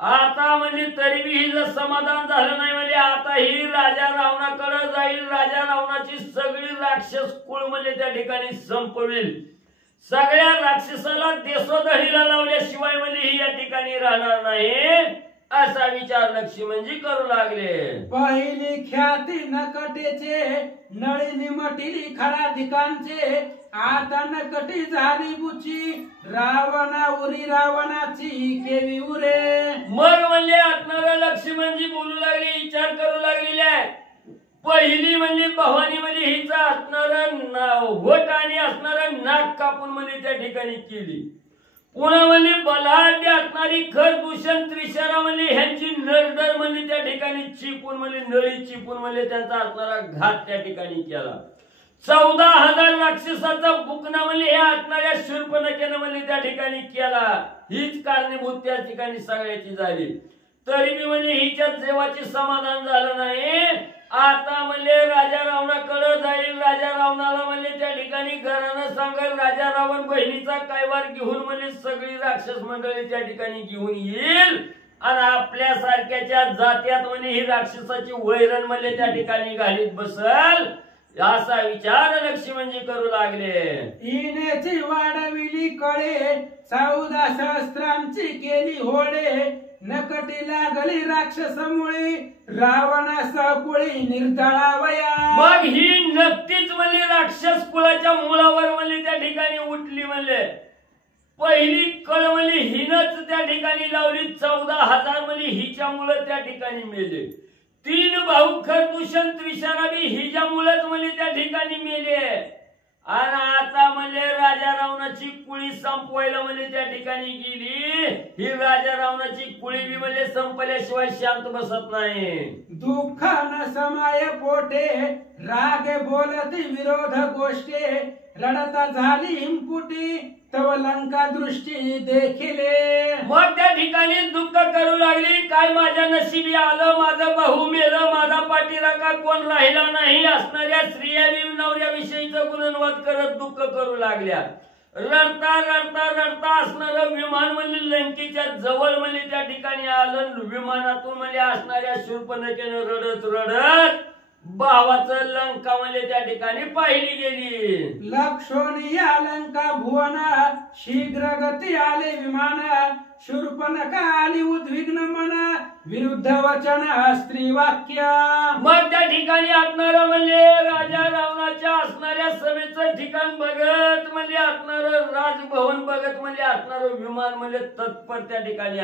आता म्हणजे तरीबी हिचं समाधान झालं नाही. म्हणजे आता ही राजा रावणाकडे जाईल, राजा रावणाची सगळी राक्षस कुळ म्हणजे त्या ठिकाणी संपवेल. सगळ्या राक्षसाला देशोधडीला लावल्याशिवाय म्हणजे ही या ठिकाणी राहणार नाही, असा विचार लक्ष्मणजी करू लागले. पहिली ख्याती नकटेचे, नळीनी मटिली खराधिकांचे, आता नकटी झाली बुची, रावणा उरी रावणाची केवी उरे. मग म्हणजे असणारा लक्ष्मणजी बोलू लागले, विचार करू लागलेले आहे. पहिली म्हणजे भवानी म्हणजे हिचा असणारा होट आणि असणारा नाक कापून म्हणजे त्या ठिकाणी केली. पुन्हा म्हणजे बलाढ्य असणारी खरदूषण त्रिशरा म्हणजे ह्यांची नरडर म्हणजे त्या ठिकाणी चिपून म्हणजे नळी चिपून म्हणजे त्यांचा असणारा घात त्या ठिकाणी केला. 14,000 राक्षसाचा बुकना म्हणजे या असणाऱ्या शूर्पणखेनं म्हणजे त्या ठिकाणी केला. हीच कारणीभूत त्या ठिकाणी सगळ्याची झाली. तरी मी म्हणजे हिच्या जेवाची समाधान झालं नाही. आता म्हणजे राजा रावणाकडे जाईल, राजा रावणाला म्हणजे त्या ठिकाणी घरानं सांगेल, राजा रावण बहिणीचा कायवार घेऊन म्हणजे सगळी राक्षस मंडळी त्या ठिकाणी घेऊन येईल आणि आपल्या सारख्याच्या जात्यात म्हणजे ही राक्षसाची वैरण म्हणजे त्या ठिकाणी घालीत बसल, असा विचार लक्ष्मणजी करू लागले. इनेची वाढविली कळे, 14 सहस्रांची केली होडे, नकटी लागली राक्षसमुळे, रावणासह कुळी निर्दळावया. मग ही नक्कीच म्हणजे राक्षस कुळाच्या मुळावर म्हणजे त्या ठिकाणी उठली. म्हणजे पहिली कळ म्हणजे हिनच त्या ठिकाणी लावली. 14,000 म्हणजे हिच्यामुळे त्या ठिकाणी मेले. 3 भाऊ खरदूषण त्रिशरा बी हिच्यामुळेच म्हणजे त्या ठिकाणी मेले. आणि आता म्हणजे राजा रावणाची कुळी संपवायला म्हणजे त्या ठिकाणी गेली. ही राजा रावणाची कुळी बी म्हणजे संपल्याशिवाय शांत बसत नाही. दुःख न समाय पोटे, रागे बोलती विरोध गोष्टे, रडता झाली हिमपुटी, तव लंका दृष्टी देखिले. मग त्या ठिकाणी दुःख करू लागली, काय माझ्या नशिबी आलं, माझा भाऊ मेलं, माझा पाठीराखा कोण राहिला नाही. असणाऱ्या स्त्रिया नवऱ्याविषयीचं गुणनवाद करत दुःख करू लागल्या. रडता रडता रडता असणारं विमान म्हणजे लंकेच्या जवळ म्हणजे त्या ठिकाणी आलं. विमानातून म्हणजे असणाऱ्या शूर्पणखेनं रडत रडत भावाचं लंका म्हणजे त्या ठिकाणी पाहिली गेली. लक्षोनिया लंका भुवन, शीघ्र गती आले विमान, शूर्पणखा आली उद्विग्न मन, विरुद्ध वचन स्त्री वाक्य. मग त्या ठिकाणी असणारं म्हणजे राजा रावणाच्या असणाऱ्या सभेचं ठिकाण बघत म्हणजे असणारं राजभवन बघत म्हणजे असणारं विमान म्हणजे तत्पर त्या ठिकाणी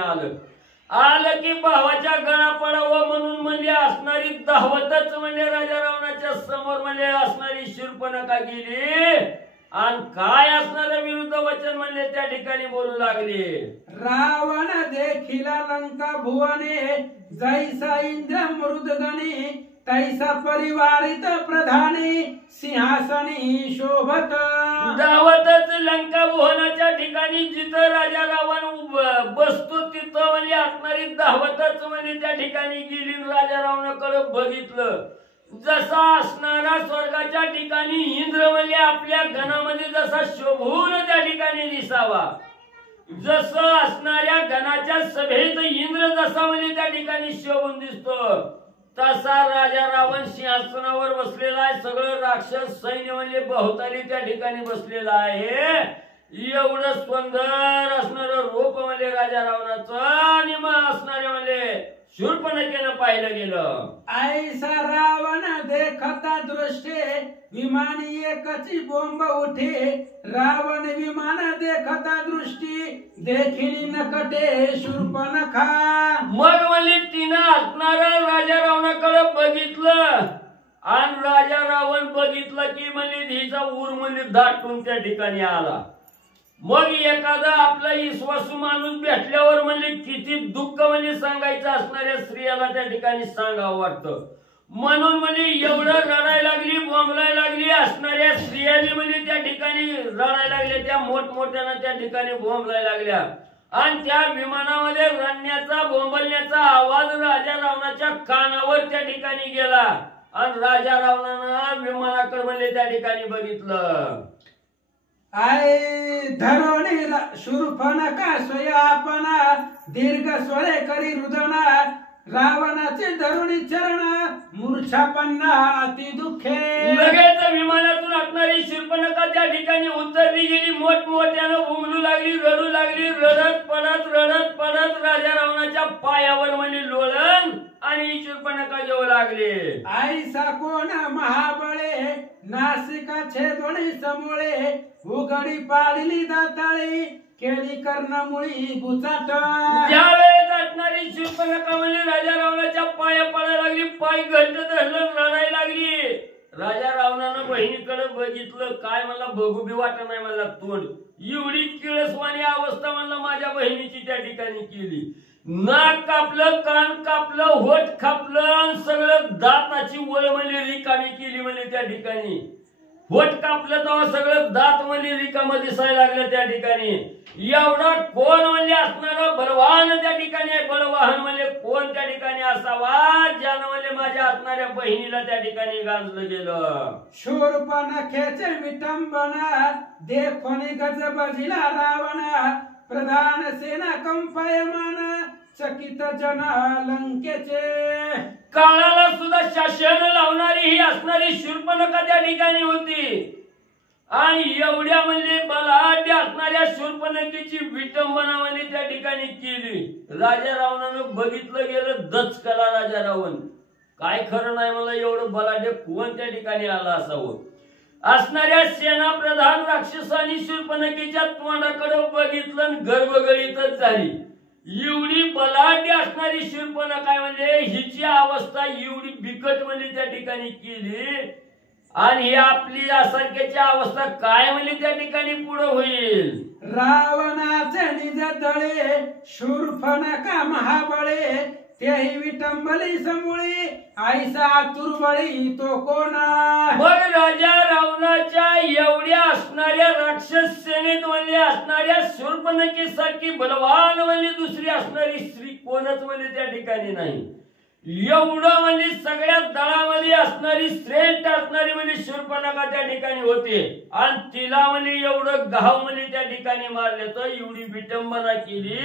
आलं की भावाच्या गळा पडावं म्हणून म्हणजे असणारी धावतच म्हणजे राजा रावणाच्या समोर म्हणजे असणारी शूर्पणखा गेली आणि काय असणारं विरुद्ध वचन म्हणजे त्या ठिकाणी बोलू लागली. रावण देखील लंका भुवने, जैसा इंद्र मृदगणी, तैसा परिवारित प्रधानी, सिंहासनी शोभत. धावतच लंका भुवनाच्या ठिकाणी जिथं राजा रावण बसतो तिथं म्हणजे असणारी धावतच म्हणजे त्या ठिकाणी गेली. राजा रावणाकडे बघितलं, जसा असणारा स्वर्गाच्या ठिकाणी इंद्र म्हणजे आपल्या गणामध्ये जसा शोभून त्या ठिकाणी दिसावा, जसं असणाऱ्या गणाच्या सभेत इंद्र जसा म्हणजे त्या ठिकाणी शोभून दिसतो, तसा राजा रावण सिंहासनावर बसलेला आहे. सगळं राक्षस सैन्य म्हणजे बहुताली त्या ठिकाणी बसलेला आहे. एवढं सुंदर असणारं रूप म्हणजे राजा रावणाचं आणि मग असणारे म्हणजे शूर्पणखेनं पाहिलं गेलं. ऐसा रावण देखता दृष्टे विमानी एकची बोंब उठे. रावण विमान देखता दृष्टी देखिली नकटे शूर्पणखा. मग म्हणजे तिनं असणारा राजा रावणाकडे बघितलं आणि राजा रावण बघितलं की म्हणजे हिचा ऊर म्हणजे दाटून त्या ठिकाणी आला. मग एखादा आपला विश्वासू माणूस भेटल्यावर म्हणजे किती दुःख म्हणजे सांगायचं असणाऱ्या स्त्रियाला त्या ठिकाणी सांगावं वाटतं. म्हणून म्हणजे एवढं रडायला लागली बोंबलायला लागली असणाऱ्या स्त्रियांनी म्हणजे त्या ठिकाणी रडायला लागल्या. त्या मोठमोठ्यानं त्या ठिकाणी बोंबलायला लागल्या आणि त्या विमानामध्ये रडण्याचा बोंबलण्याचा आवाज राजा रावणाच्या कानावर त्या ठिकाणी गेला आणि राजा रावणानं विमानाकडे म्हणजे त्या ठिकाणी बघितलं. आय धरोणी शूर्पणखा स्वयापना दीर्घ स्वरे करी रुदना. रावणाचे धरुणी चरण मूर्छापन्ना अति दुःखे. लगेच विमानातून असणारी शूर्पणखा त्या ठिकाणी उतरली गेली. मोठमोठ्यानं उमलू लागली, रडू लागली. रडत पडत राजा रावणाच्या पायावर म्हणजे लोळण आणि शूर्पणखा जेवू लागले. आईसा कोण महाबळे नासिका छेदोणी समोळे. उघडी पाडली दाताळी केली कर्णमुळी बुचाट. ज्यावेळेस असणारी शूर्पणखा म्हणजे राजा रावणाच्या पाया पडायला लागली. पाय घट्ट धरलं, रडायला लागली. राजा रावणानं बहिणीकडे बघितलं. काय मला बघू बी वाटत नाही मला तोंड. एवढी किळसवाणी अवस्था मला माझ्या बहिणीची त्या ठिकाणी केली. नाक कापलं, कान कापलं, होठ कापलं, सगळं दाताची वळ म्हणजे रिकामी केली म्हणजे त्या ठिकाणी. होठ कापलं तेव्हा सगळं दात म्हणजे रिकाम दिसायला लागलं त्या ठिकाणी. एवढा कोण म्हणजे असणारा बलवान त्या ठिकाणी आहे. बलवाहन म्हणजे कोण त्या ठिकाणी असावा ज्यानं म्हणजे माझ्या असणाऱ्या बहिणीला त्या ठिकाणी गांजलं गेलं. शूर्पणखेचे विटंबना देखोन गजबजिला रावण. प्रधान सेना कंपायमान चकित जन लंकेचे. काळाला सुद्धा शासन लावणारी ही असणारी शूर्पणखा त्या ठिकाणी होती आणि एवढ्या म्हणजे बलाढ्य असणाऱ्या शूर्पणखेची विटंबना म्हणजे त्या ठिकाणी केली. राजा रावणानं बघितलं गेलं दचकला राजा रावण. काय खरं नाही मला एवढं बलाढ्य कोण त्या ठिकाणी आलं असावं. असणाऱ्या सेनाप्रधान राक्षसांनी शूर्पणखेच्या तोंडाकडे बघितलं आणि गर्भगळीतच झाली. एवढी बलाढ्य असणारी शूर्पणखा म्हणजे हिची अवस्था एवढी बिकट म्हणजे त्या ठिकाणी केली आणि ही आपली असंख्याची अवस्था काय म्हणजे त्या ठिकाणी पुढे होईल. रावणाचे निज तळे शूर्पणखा महाबळे. तेही विटंबली समूळी आईसा आतुरबळी तो कोणा. मग राजा रावणाच्या एवढ्या असणाऱ्या राक्षस सेनेत म्हणजे असणाऱ्या शूर्पणखेसारखी बलवान म्हणजे दुसरी असणारी स्त्री कोणच म्हणजे त्या ठिकाणी नाही. एवढं म्हणजे सगळ्या दळामध्ये असणारी श्रेष्ठ असणारी म्हणजे शूर्पणखा त्या ठिकाणी होते आणि तिला म्हणजे एवढं गाव म्हणजे त्या ठिकाणी मारले तर एवढी विटंबना केली.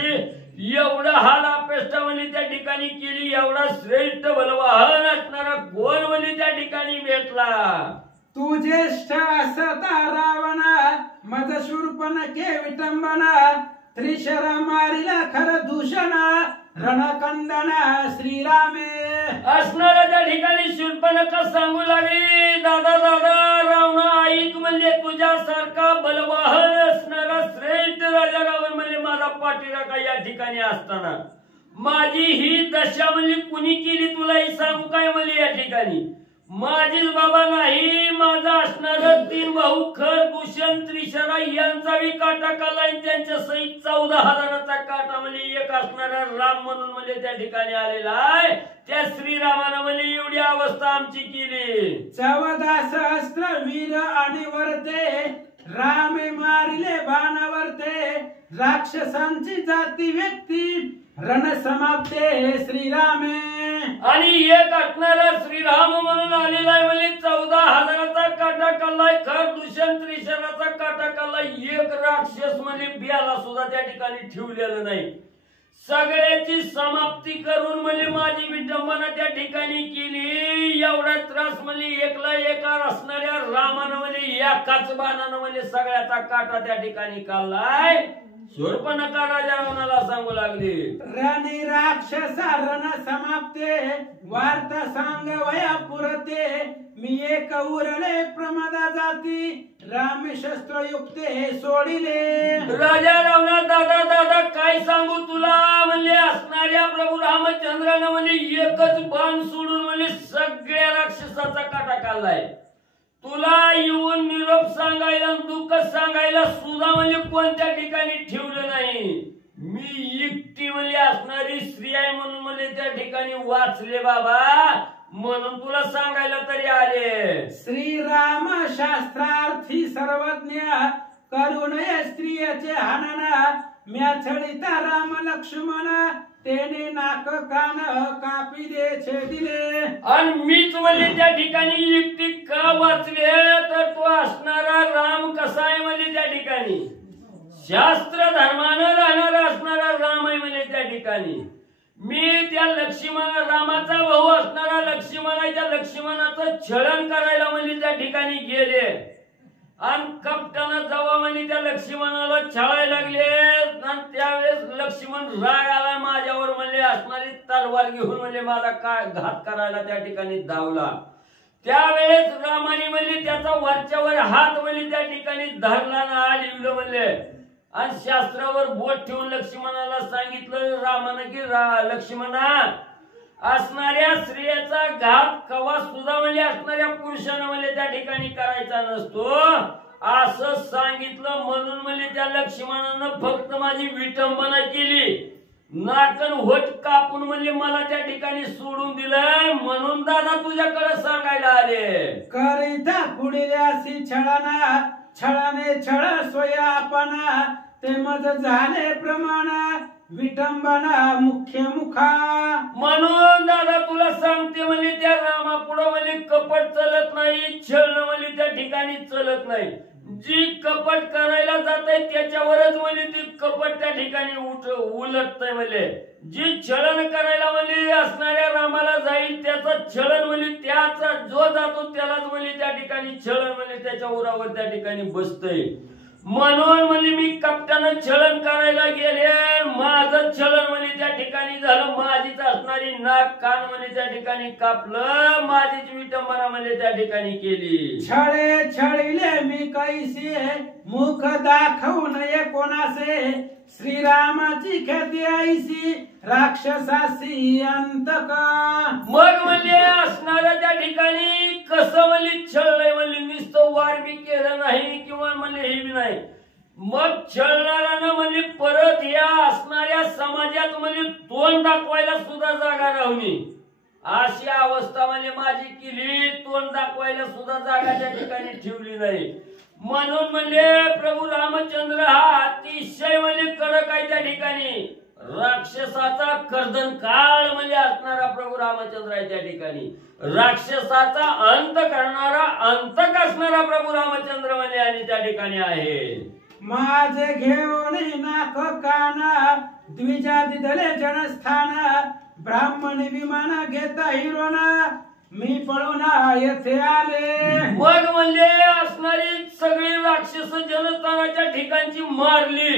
एवढं हाल अपेष्टा म्हणजे त्या ठिकाणी केली. एवढा श्रेष्ठ बलवाहन असणारा कोण म्हणजे त्या ठिकाणी भेटला. तू ज्येष्ठ असता रावणा मज शूर्पणखे विटंबना. त्रिशरा मारिला खर दूषणा रणकंदना श्रीरामे. असणाऱ्या त्या ठिकाणी शूर्पणखा सांगू लागली दादा रावणा ऐक म्हणजे तुझ्यासारखा बलवाहन असणारा श्रेष्ठ राजा रावण म्हणजे माझा पाठीराखा या ठिकाणी असताना माझी ही दशा म्हणजे कुणी केली तुलाही सांगू काय म्हणजे या ठिकाणी. माझीच बाबा नाही माझा असणार 3 भाऊ खर दूषण त्रिशरा यांचा बी काटा काढलाय. त्यांच्या सहित 14,000चा काटा म्हणजे एक असणारा राम म्हणून म्हणजे त्या ठिकाणी आलेला आहे. त्या श्रीरामानं म्हणजे एवढी अवस्था आमची केली. 14 सहस्त्र वीर आणि वरते रामे मारिले बाणावरते. राक्षसांची जाती व्यक्ती रण समाप्ते श्रीरामे. आणि एक असणारा श्रीराम म्हणून आलेला आहे म्हणजे 14,000चा काटा काढलाय. खर दूषण त्रिशराचा काटा काढलाय. एक राक्षस म्हणजे बियाला सुद्धा त्या ठिकाणी ठेवलेलं नाही. सगळ्याची समाप्ती करून म्हणजे माझी विटंबना त्या ठिकाणी केली. एवढा त्रास म्हणजे एकला एका असणाऱ्या रामानं म्हणजे एकाच बाणानं म्हणजे सगळ्याचा काटा त्या ठिकाणी काढलाय. शूर्पणखा राजा रावणाला सांगू लागली, रणी राक्षसा रण समाप्ते वार्ता सांग वया पुरते मी एक उरले प्रमादा जाती राम शस्त्र युक्ते सोडिले. राजा रावणा दादा दादा काय सांगू तुला म्हणले, असणाऱ्या प्रभू रामचंद्रानं म्हणले एकच बाण सोडून म्हणले सगळ्या राक्षसाचा काटा काढलाय. तुला येऊन निरोप सांगायला दुःख सांगायला सुद्धा म्हणजे कोणत्या ठिकाणी ठेवलं नाही. मी एकटी म्हणजे असणारी स्त्री आहे म्हणून म्हणजे त्या ठिकाणी वाचले बाबा, म्हणून तुला सांगायला तरी आले. श्रीराम शास्त्रार्थी सर्वज्ञ करुणय स्त्रियेचे हनन म्याछळिता राम लक्ष्मण तेने नाक कान कापी दे छेदिले. आणि मीच म्हणजे त्या ठिकाणी एकटी का वाचले तर तो असणारा राम कसा आहे म्हणजे त्या ठिकाणी शास्त्र धर्मानं राहणारा असणारा राम आहे म्हणजे त्या ठिकाणी. मी त्या लक्ष्मण रामाचा भाऊ असणारा लक्ष्मण आहे, त्या लक्ष्मणाचं छळन करायला म्हणजे त्या ठिकाणी गेले आणि कपटानं जेव्हा म्हणजे त्या लक्ष्मणाला छळायला लागले आणि त्यावेळेस लक्ष्मण राग आला माझ्यावर म्हणजे असणारी तलवार घेऊन म्हणजे मला काय घात करायला त्या ठिकाणी धावला. त्यावेळेस रामाने म्हणजे त्याचा वरच्यावर हात म्हणजे त्या ठिकाणी धरला ना लिहिलं म्हणजे आणि शास्त्रावर बोट ठेवून लक्ष्मणाला सांगितलं रामानं की लक्ष्मणा असणाऱ्या स्त्रियाचा घात कवा सुद्धा म्हणजे असणाऱ्या पुरुषानं म्हणजे त्या ठिकाणी करायचा नसतो असं सांगितलं. म्हणून म्हणजे त्या लक्ष्मणानं फक्त माझी विटंबना केली, नाकन होट कापून म्हणजे मला त्या ठिकाणी सोडून दिलं. म्हणून दादा तुझ्याकडे सांगायला आले. करिता पुढल्यासी छळाना छळाने छळ सोया आपणा ते मज झाले प्रमाण विटंबना मुख्य मुखा. म्हणून दादा तुला सांगते म्हणजे त्या रामापुढं म्हणजे कपट चलत नाही, छळ म्हणजे त्या ठिकाणी चलत नाही. जी कपट करायला जात आहे त्याच्यावरच म्हणजे ती कपट त्या ठिकाणी उलटतंय. म्हणजे जी छळण करायला म्हणजे असणाऱ्या रामाला जाईल त्याचा छळण म्हणजे त्याचा जो जातो त्यालाच म्हणजे त्या ठिकाणी छळण म्हणजे त्याच्या उरावर त्या ठिकाणी बसतंय. म्हणून म्हणजे मी कपटानं छळण करायला गेले, माझं छळण म्हणजे त्या ठिकाणी झालं, माझीच असणारी नाक कान म्हणजे त्या ठिकाणी कापलं, माझीच विटंबना म्हणजे त्या ठिकाणी केली. छळे छळिले मी कैसे मुख दाखवू नये कोणासे श्रीरामाची ख्याती ऐसी राक्षसासी अंतका. मग म्हणजे असणाऱ्या त्या ठिकाणी कसं म्हणजे छळलंय म्हणजे नुसतं वार बी केलं नाही किंवा म्हणजे हे बी नाही. मग छळणाऱ्यानं म्हणजे परत या असणाऱ्या समाजात म्हणजे तोंड दाखवायला सुद्धा जागा राहुनी अशी अवस्था म्हणजे माझी केली. तोंड दाखवायला सुद्धा जागा त्या ठिकाणी ठेवली नाही. म्हणून म्हणजे प्रभू रामचंद्र हा अतिशय म्हणजे कडक आहे त्या ठिकाणी. राक्षसाचा कर्दन काळ म्हणजे असणारा प्रभू रामचंद्र आहे त्या ठिकाणी. राक्षसाचा अंत करणारा अंतक असणारा प्रभू रामचंद्र म्हणजे आणि त्या ठिकाणी आहे. माझे घेऊन नाक कान द्विजा दिदले जनस्थान ब्राह्मण विमान घेता हिरोना मी पळून येथे आले. मग म्हणजे असणारी सगळी राक्षस जनस्थानाच्या ठिकाणची मारली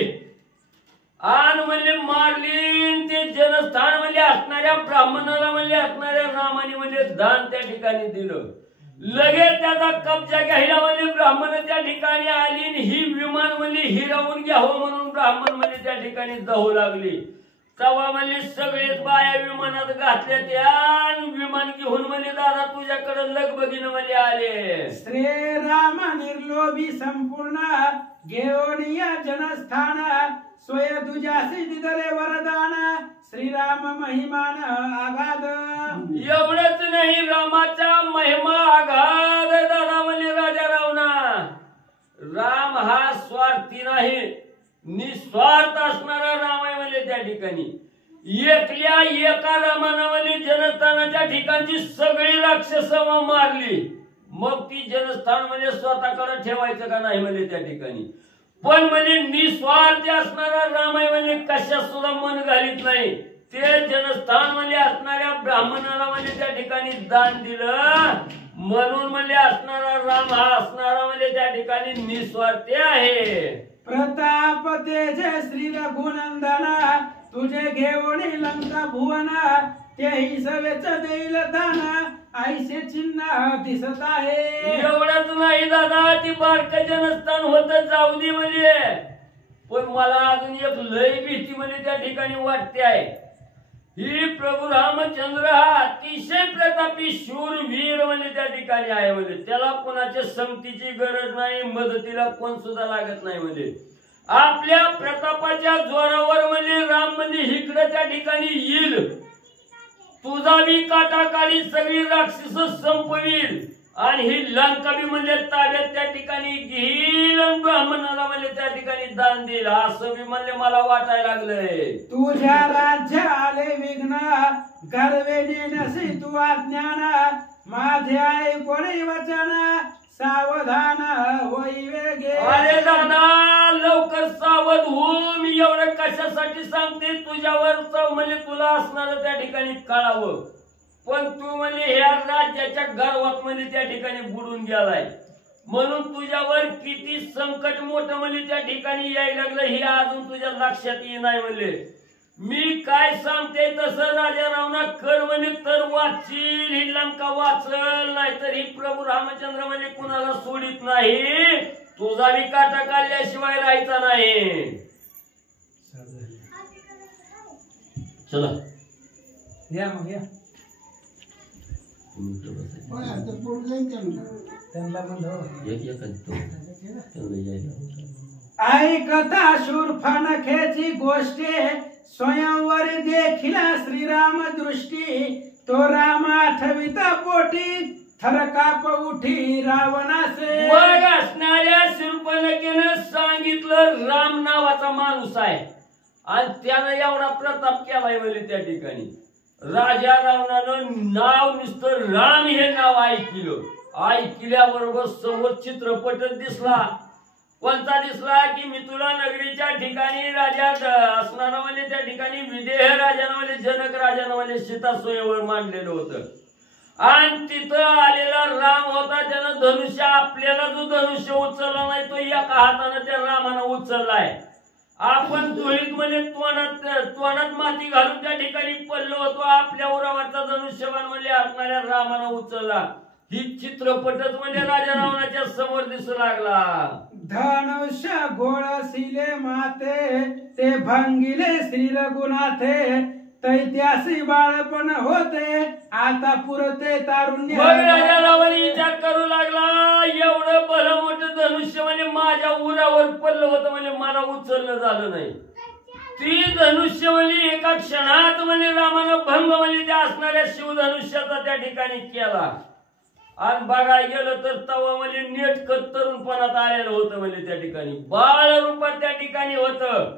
आणि म्हणजे मारली ते जनस्थान म्हणजे असणाऱ्या ब्राह्मणाला म्हणजे असणाऱ्या रामाने म्हणजे दान त्या ठिकाणी दिलं. लगेच त्याचा कब्जा घ्यायला म्हणजे ब्राह्मण त्या ठिकाणी आली आणि ही विमान म्हणजे हिरावून घ्यावं म्हणून ब्राह्मण म्हणजे त्या ठिकाणी जाऊ लागली. तेव्हा म्हणजे सगळेच बाया विमानात घातल्या त्या विमान घेऊन म्हणजे दादा तुझ्याकडे लगबगीनं म्हणजे आले. श्रीराम निर्लोभी संपूर्ण घेऊन या जनस्थान सोय तुझ्यासी दिदले वरदान श्रीराम महिमान आगाध. एवढंच नाही रामाचा महिमा आगाध दादा म्हणजे राजा रावणा. राम हा स्वार्थी नाही, निस्वार्थ असणारा राम आहे म्हणजे त्या ठिकाणी. एकल्या एका रामानं म्हणजे जनस्थानाच्या ठिकाणची सगळी राक्षस मारली. मग ती जनस्थान म्हणजे स्वतःकडे ठेवायचं का नाही म्हणजे त्या ठिकाणी. पण म्हणजे निस्वार्थ असणारा राम आहे म्हणजे कशात सुद्धा मन घालीत नाही. ते जनस्थान म्हणजे असणाऱ्या ब्राह्मणाला म्हणजे त्या ठिकाणी दान दिलं. म्हणून म्हणजे असणारा राम हा असणारा म्हणजे त्या ठिकाणी निस्वार्थी आहे. प्रताप तेज श्री रघुनंदना तुझे घेऊन लंका भुवना तेही सवेच देईल दाना ऐसे चिन्ह दिसत आहे. एवढंच नाही दादा, ती बारका जनस्थान होत जाऊ दे म्हणजे, पण मला अजून एक लय भीती म्हणजे त्या ठिकाणी वाटते आहे. ही प्रभू रामचंद्र हा अतिशय प्रतापी शूरवीर म्हणजे त्या ठिकाणी आहे. म्हणजे त्याला कोणाच्या संगतीची गरज नाही, मदतीला कोण सुद्धा लागत नाही. म्हणजे आपल्या प्रतापाच्या जोरावर म्हणजे राम म्हणजे इकडे त्या ठिकाणी येईल, तुझा बी काटाकाळी सगळी राक्षस संपवील आणि ही लंका बी म्हणजे ताब्यात त्या ठिकाणी घेईल आणि ब्राह्मणाला म्हणजे त्या ठिकाणी दान देईल, असं बी म्हणजे मला वाटायला लागलंय. तुझ्या राज्य आले विघ्न गर्वे नसे तू अज्ञान माझे आहे कोणी वचन सावधान होई वेगे. अरे दादा लवकर सावध हो, मी एवढं कशासाठी सांगते, तुझ्यावर म्हणजे तुला असणार त्या ठिकाणी कळावं. पण तू म्हणजे ह्या राज्याच्या गर्वात म्हणजे त्या ठिकाणी बुडून गेलाय, म्हणून तुझ्यावर किती संकट मोठं म्हणजे त्या ठिकाणी यायला लागलं हे अजून तुझ्या लक्षात येई नाही. म्हणले मी काय सांगते तसं राजा रावणा कर म्हणे तर वाचील, ही लंका वाचल, नाहीतर ही प्रभू रामचंद्र म्हणजे कुणाला सोडित नाही, तुझा बी काटा काढल्याशिवाय राहायचा नाही. चला या मग या त्यांना ऐकता शूर्पणखेची गोष्टी स्वयंवर देखील श्रीराम दृष्टी तो राम आठविता पोटी थरकाप उठी रावणासे. मग असणाऱ्या शूर्पणखेनं सांगितलं राम नावाचा माणूस आहे आणि त्यानं एवढा प्रताप केलाय म्हणजे त्या ठिकाणी. राजा रावणानं नाव नुसतं राम हे नाव ऐकलं, ऐकल्याबरोबर समोर चित्रपटच दिसला. कोणता दिसला की मिथिला नगरीच्या ठिकाणी राजा असणारा म्हणजे त्या ठिकाणी विदेह राजानं म्हणजे जनक राजानं म्हणजे सीता स्वयंवर मांडलेलं होतं आणि तिथं आलेला राम होता. त्यानं धनुष्य, आपल्याला जो धनुष्य उचलला नाही तो एका हाताने त्या रामानं उचललाय. आपण धुळीत म्हणजे तोंडात माती घालून त्या ठिकाणी पडलो होतो, आपल्या उरावरचा धनुष्यबाण म्हणजे असणाऱ्या रामानं उचलला. ही चित्रपटच म्हणजे राजा रावणाच्या समोर दिसू लागला. धनुष्य घोळसिले माते ते भंगिले श्री रघुनाथे तैत्यासी बाळपण होते आता पुरते तारुण्य. मग राजा रावण विचार करू लागला, एवढं भलं मोठं धनुष्य म्हणजे माझ्या उरावर पडलं होतं म्हणजे मला उचलणं झालं नाही. ती धनुष्य म्हणजे एका क्षणात म्हणजे रामानं भंग म्हणजे त्या असणाऱ्या शिवधनुष्याचा त्या ठिकाणी केला. आणि बघायला गेलं तर तवा म्हणजे नेटकत तरुणपणात आलेलं होतं म्हणजे त्या ठिकाणी बाळ रूपात त्या ठिकाणी होतं.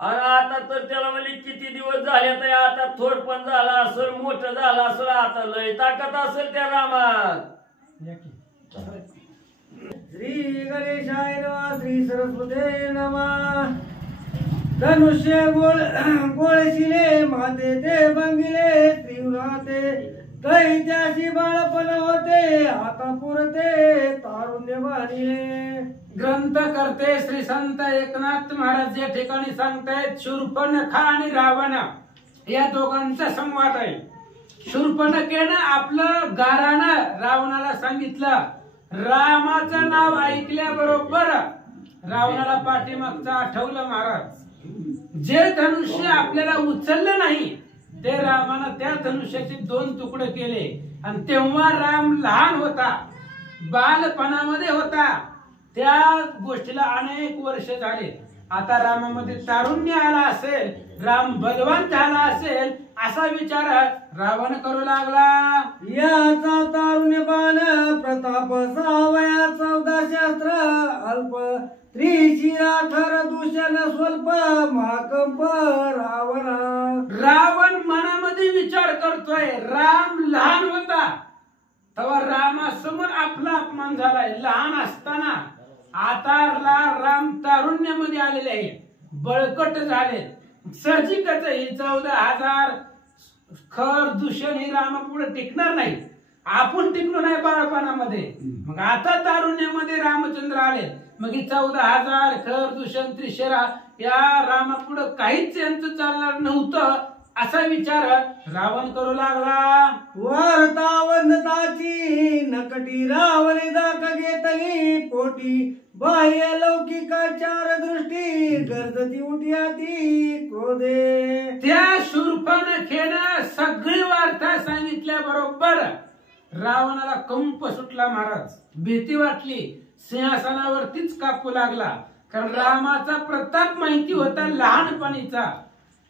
आणि आता तर त्याला म्हणजे किती दिवस झाले तर आता थोडपण झाला असेल, मोठं झालं असेल, आता लय ताकद असेल त्या रामात. श्री गणेशाय नमः श्री सरस्वते नमः. धनुष्य गोळशिले माते ते भंगिले त्रिवराते दैत्याशी बाळपण होते आता पुरते तारुण्य बाणिले. ग्रंथ करते श्री संत एकनाथ महाराज या ठिकाणी सांगतायत शूर्पणखा आणि रावण या दोघांचा संवाद आहे. शूर्पणखेनं आपलं गारानं रावणाला सांगितलं. रामाचं नाव ऐकल्याबरोबर रावणाला पाठीमागचं आठवलं महाराज. जे धनुष्य आपल्याला उचललं नाही ते रामानं त्या धनुष्याचे 2 तुकडे केले. आणि तेव्हा राम लहान होता, बालपणामध्ये होता. त्या गोष्टीला अनेक वर्ष झाले. आता रामामध्ये तारुण्य आला असेल, राम बलवान झाला असेल असा विचार रावण करू लागला. याचा तारुण्य बाण प्रताप सावया 14 शास्त्र अल्प त्रिशिराथर दूषण स्वल्प महाकंप रावण. रावण मनामध्ये विचार करतोय, राम लहान होता तेव्हा रामासमोर आपला अपमान झालाय लहान असताना. आता राम तारुण्यामध्ये आलेले आहे, बळकट झाले. साहजिकच ही 14,000 खर दूषण हे रामापुढे टिकणार नाही. आपण टिकलो नाही बाळपणामध्ये, मग आता तारुण्यामध्ये रामचंद्र आले. मग 14,000 खर दूषण त्रिशरा या रामापुढं काहीच यांचं चालणार नव्हतं असा विचार रावण करू लागला. वार्ता वंदताची नकटी रावणे दाख घेतली पोटी बाह्य लौकिकाचार दृष्टी गर्जती उठ्याती क्रोधे. त्या शूर्पणखेनं सगळी वार्ता सांगितल्या बरोबर रावणाला कंप सुटला. महाराज भीती वाटली, सिंहासनावरतीच कापू लागला. कारण रामाचा प्रताप माहिती होता लहानपणीचा.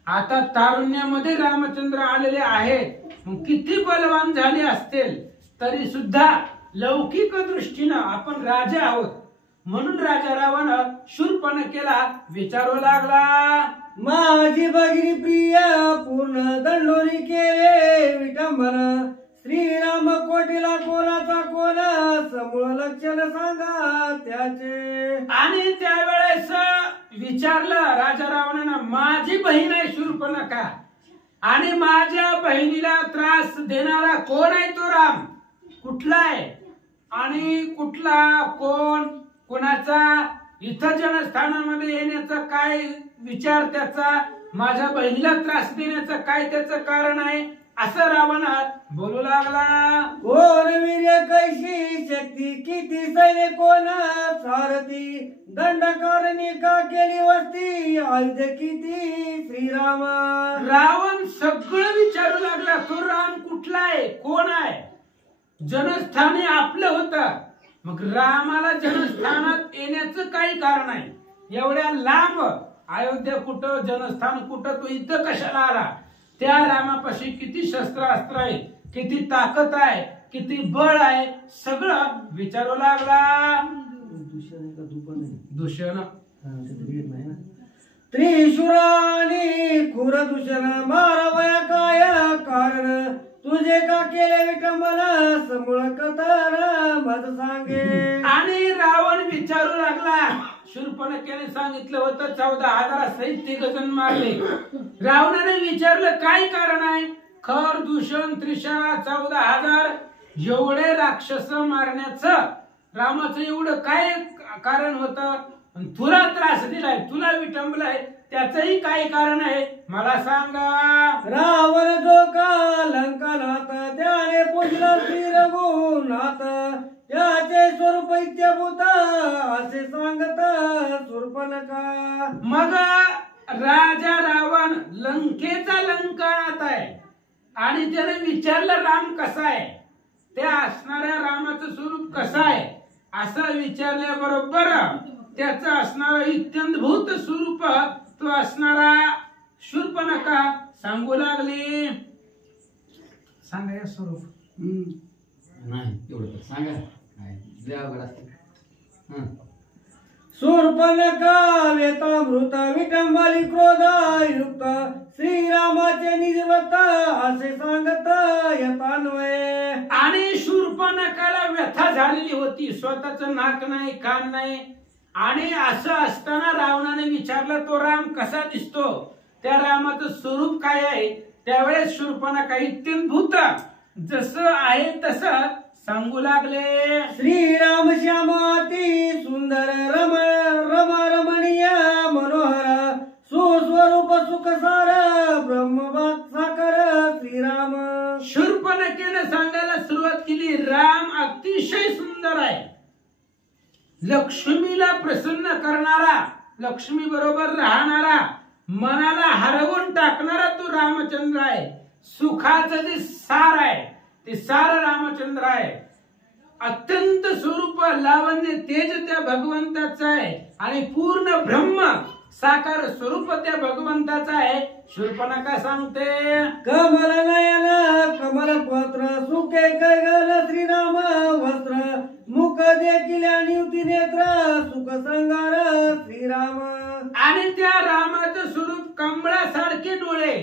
आता तारुण्यामध्ये रामचंद्र आलेले आहेत, मग किती बलवान झाले असतील तरी सुद्धा लौकिक दृष्टीनं आपण राजा आहोत म्हणून राजा रावण शूर्पणखेला विचारू लागला. माझी भगिनी प्रिया पूर्ण दंडोरी केले विटंबन श्रीराम कोटीला कोणाचा कोण समूळ लक्षण सांगा त्याचे. आणि त्यावेळेस विचारलं राजा रावणानं, माझी बहीण आहे शूर्पणखा आणि माझ्या बहिणीला त्रास देणारा कोण आहे तो राम कुठला आहे आणि कुठला कोण कोणाचा इथं जनस्थानामध्ये येण्याचा काय विचार त्याचा, माझ्या बहिणीला त्रास देण्याचं काय त्याचं कारण आहे असं रावण बोलू लागला. कोण वीर्य कैशी शक्ती किती सैन्य कोण सारथी दंडकारणी का केली वस्ती आयुध किती श्रीराम. रावण सगळं विचारू लागला, तो राम कुठला आहे कोण आहे. जनस्थानी आपलं होतं, मग रामाला जनस्थानात येण्याचं काही कारण आहे. एवढ्या लांब अयोध्या कुठं जनस्थान कुठं, तो इथं कशाला आला. त्या रामापाशी किती शस्त्रास्त्र आहे, किती ताकद आहे, किती बळ आहे, सगळं विचारू लागला. दूषण त्रिशुरानी खुर दूषण मारावया काय कारण तुझे का केले विटंबन समूळ कथार मज सांगे. आणि रावण विचारू लागला, शूर्पणखेने सांगितलं होतं 14,000 सहित 3 जण मारले. रावणाने विचारलं काय कारण आहे. खर दूषण त्रिशरा 14,000 एवढे राक्षस मारण्याचं रामाचं एवढं काय कारण होतं. तुला त्रास दिलाय, तुला विटंबलाय, त्याचंही काय कारण आहे मला सांगा. रावण जो का लंकानाथ त्याने पुजलं श्री रघुनाथ त्याचे स्वरूप इत्यभूत असे सांगत शूर्पणखा. मग राजा रावण लंकेचा लंकानाथ आहे आणि त्याने विचारलं राम कसा आहे, त्या असणाऱ्या रामाचं स्वरूप कसं आहे असं विचारल्याबरोबर त्याचं असणारं इत्यंभूत स्वरूप तो असणारा शूर्पणखा सांगू लागली. सांगा या स्वरूप नाही तेवढं सांगा काय लय अवघड असतं. शूर्पणखा वेतामृत विटंबली क्रोधायुक्त श्रीरामाचे निजवत असे सांगत यथान्वये. आणि शूर्पणखाला व्यथा झालेली होती, स्वतःचं नाक नाही कान नाही. आणि असं असताना रावणाने विचारलं तो राम कसा दिसतो, त्या रामाचं स्वरूप काय आहे. त्यावेळेस शूर्पणखा इत्यंभूत जसं आहे तसं सांगू लागले. श्रीराम श्यामाती सुंदर रम रमणीय मनोहर सुस्वरूप सुखसार ब्रह्मवाक साकर श्रीराम. शूर्पणखेने सांगायला सुरुवात केली, राम अतिशय सुंदर आहे, लक्ष्मीला प्रसन्न करणारा, लक्ष्मी बरोबर राहणारा, मनाला हरवून टाकणारा तो रामचंद्र आहे. सुखाचं जे सार आहे ते सार रामचंद्र आहे. अत्यंत स्वरूप लावण्य तेज त्या भगवंताचं आहे आणि पूर्ण ब्रह्म साकार स्वरूप त्या भगवंताचं आहे. शूर्पणखा सांगते, कमल नयन कमल पत्र सुखे कैगल श्रीराम वस्त्र मुख देखील निवती नेत्र सुख श्रंगार श्रीराम. आणि त्या रामाचं स्वरूप कमळासारखे डोळे,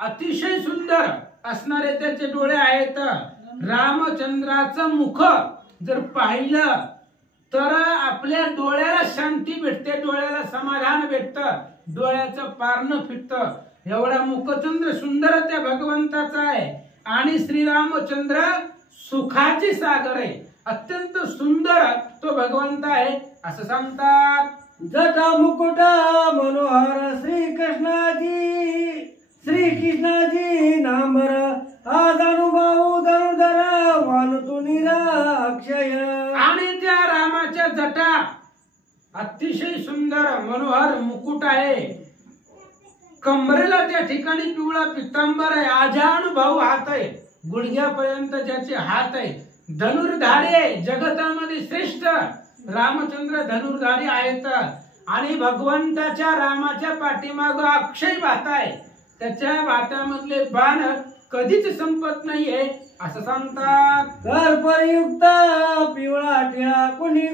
अतिशय सुंदर असणारे त्याचे डोळे आहेत. रामचंद्राचं मुख जर पाहिलं तर आपल्या डोळ्याला शांती भेटते, डोळ्याला समाधान भेटतं, डोळ्याचं पारणं फिटतं. एवढा मुखचंद्र सुंदर त्या भगवंताचा आहे. आणि श्रीरामचंद्र सुखाची सागर आहे, अत्यंत सुंदर तो भगवंत आहे असं सांगतात. जटा मुकुटा मनोहर श्रीकृष्णाजी नांबर आज अनुभव धनुधर वानतु निराक्षय. आणि त्या रामाच्या जटा अतिशय सुंदर मनोहर मुकुट आहे. कमरेला त्या ठिकाणी पिवळा पितांबर आहे. आजानुभव हात आहे, गुडघ्यापर्यंत ज्याचे हात आहे. धनुर्धारी आहे, जगतामध्ये श्रेष्ठ रामचंद्र धनुर्धारी आहेत. आणि भगवंताच्या रामाच्या पाठीमाग अक्षय भाता आहे. त्याच्या भात्यामधले बाण कधीच संपत नाहीये असं सांगतात. कर्पयुक्त पिवळा टिळा कली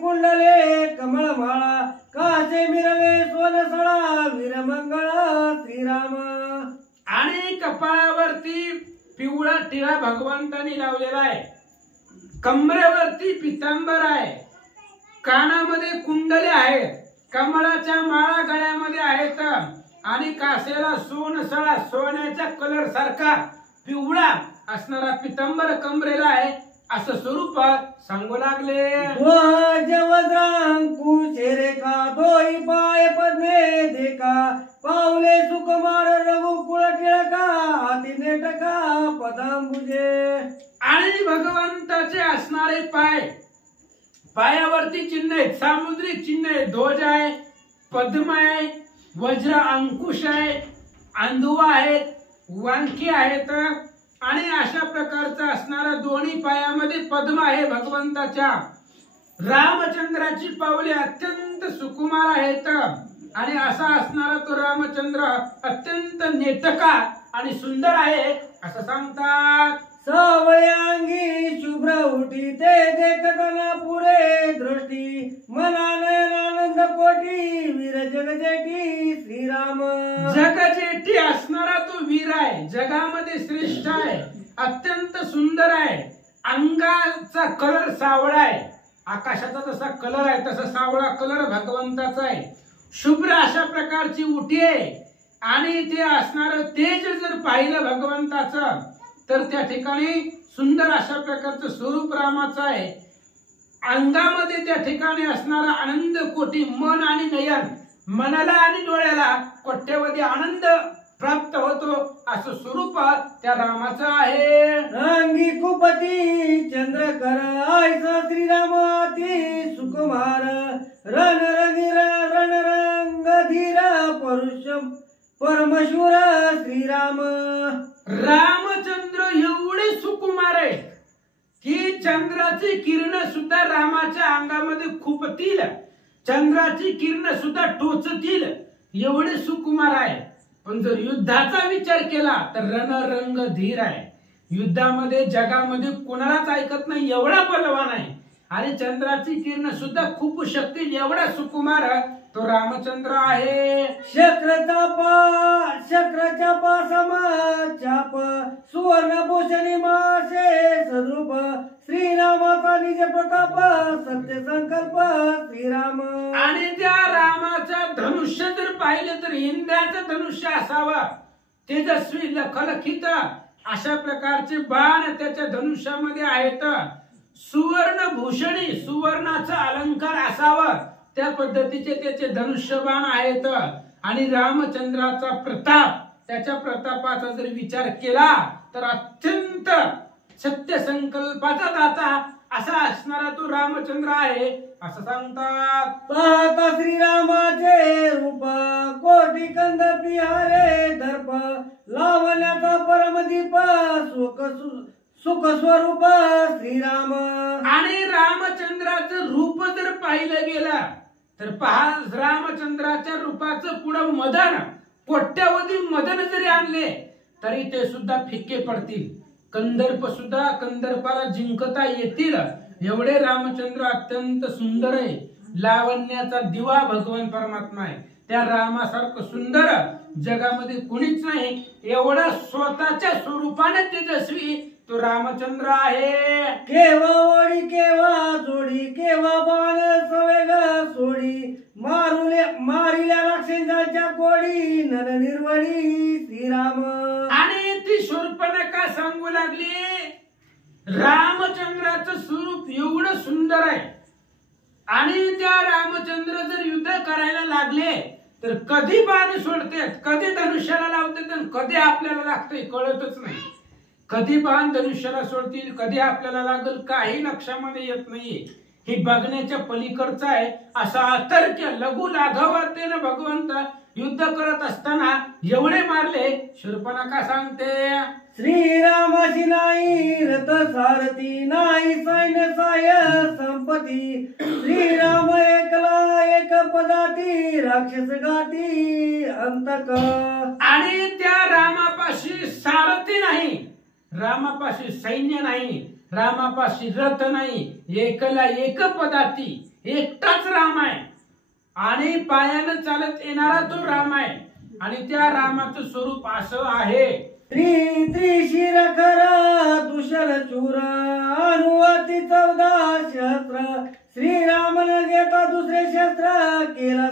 कुंडले कमळमाळा कासे मिरवे सोनसळा वीरमंगळा श्रीराम. आणि कपाळावरती पिवळा टिळा भगवंतानी लावलेला आहे. कमरेवरती पितांबर आहे. कानामध्ये कुंडले आहेत. कमळाच्या माळा गळ्यामध्ये आहेत. आणि कासेला सोनसळा सोन्याच्या कलर सारखा पिवळा असणारा पितांबर कमरेला आहे असं स्वरूप सांगू लागले. कुशेरेका दोई पाय पद्मे देखा पावले सुकुमार रघुकुळ टिळका हाती नेटका पदांबुजे. आणि भगवंताचे असणारे पाय, पायावरती चिन्ह आहेत, सामुद्रिक चिन्ह आहे. ध्वज आहे, पद्म आहे, वज्र अंकुश आहे, अंधुवा आहेत, वांकी आहेत. आणि अशा प्रकारचा असणारा दोन्ही पायामध्ये पद्म आहे भगवंताच्या. रामचंद्राची पावले अत्यंत सुकुमार आहेत. आणि असा असणारा तो रामचंद्र अत्यंत नेटका आणि सुंदर आहे असं सांगतात. सावयांगी शुभ्र उठी ते देखताना पुरे दृष्टी मना नयनानंद कोटी वीर जगजेठी श्रीराम. जगजेठी असणारा तो वीर आहे, जगामध्ये श्रेष्ठ आहे, अत्यंत सुंदर आहे. अंगाचा कलर सावळा आहे. आकाशाचा जसा कलर आहे तसा सावळा कलर भगवंताचा आहे. शुभ्र अशा प्रकारची उठी आहे. आणि ते असणार तेज जर पाहिलं भगवंताचं तर त्या ठिकाणी सुंदर अशा प्रकारचं स्वरूप रामाचं आहे. अंगामध्ये त्या ठिकाणी असणारा आनंद कोटी मन आणि नयन, मनाला आणि डोळ्याला कोट्यवधी आनंद प्राप्त होतो असं स्वरूप त्या रामाचं आहे. अंगी कुपती चंद्रकर आयसा श्रीराम अति सुकुमार रणरंग धीर परुषम परमशूर श्रीराम. रामचंद्र एवढे सुकुमार आहे की चंद्राची किरण सुद्धा रामाच्या अंगामध्ये खुपतील, चंद्राची किरण सुद्धा टोचतील एवढे सुकुमार आहे. पण जर युद्धाचा विचार केला तर रणरंग धीर आहे. युद्धामध्ये जगामध्ये कोणालाच ऐकत नाही एवढा बलवान आहे. आणि चंद्राची किरण सुद्धा खूप शक्ती एवढा सुकुमार तो रामचंद्र आहे. शक्रच्या चाप सुवर्णभूषणी मासे सद्रूप श्रीरामाचा निज प्रताप सत्य संकल्प श्रीराम. आणि त्या रामाचा धनुष्य जर पाहिलं तर इंद्राचं धनुष्य असावं, तेजस्वी लखलखित अशा प्रकारचे बाण त्याच्या धनुष्यामध्ये आहेत. सुवर्णभूषणी सुवर्णाचा अलंकार असावा त्या पद्धतीचे त्याचे धनुष्यबाण आहेत. आणि रामचंद्राचा प्रताप, त्याच्या प्रतापाचा जर विचार केला तर अत्यंत सत्य संकल्पाचा दाता असा असणारा तो रामचंद्र आहे असं सांगतात. पाहता श्रीरामाचे रूप कोटी कंद पिहारे दर्प लावण्याचा परमदीप सुख स्वरूप श्रीराम. आणि रामचंद्राचं रूप जर पाहिलं गेलं तर पहा, रामचंद्राच्या रूपाचं पुढं मदन, कोट्यावधी मदन जरी आणले तरी ते सुद्धा फिक्के पडतील. कंदर्प सुद्धा कंदर्पाला जिंकता येतील एवढे रामचंद्र अत्यंत सुंदर आहे. लावण्याचा दिवा भगवान परमात्मा आहे. त्या रामासारखं सुंदर जगामध्ये कुणीच नाही. एवढा स्वतःच्या स्वरूपाने तेजस्वी तो रामचंद्र आहे. केव्हा ओढी केव्हा जोडी केव्हा बाण सवेग सोडी मारिल्या राक्षसाच्या कोडी नर निर्वडी श्रीराम. आणि ती शूर्पणखा सांगू लागली रामचंद्राचं स्वरूप एवढं सुंदर आहे आणि त्या रामचंद्र जर युद्ध करायला लागले तर कधी बाण सोडतात, कधी धनुष्याला लावतात आणि कधी आपल्याला लागतंय कळतच नाही. कधी बाण धनुष्याला सोडतील, कधी आपल्याला लागल, काही लक्षामध्ये येत नाहीये. हे बघण्याच्या पलीकडचं आहे. असा अतर्क्य लघु लाघवातेनं भगवंत युद्ध करत असताना एवढे मारले. शूर्पणखा सांगते, श्रीरामाशी नाही रथ सारथी, नाही सैन्य साय संपती. श्रीराम एकला एक पदाती, राक्षस गाती अंतक. आणि त्या रामापाशी सारथी नाही, रामापाशी सैन्य नाही, रामापाशी रथ नाही, एकला एक पदाती, एकटाच राम आहे आणि पायानं चालत येणारा तो राम आहे. आणि त्या रामाचं स्वरूप असं आहे. त्रिशिर खर दुशल चूर, अनुवती 14 शस्त्र. श्रीरामन घेता दुसरे शस्त्र, केला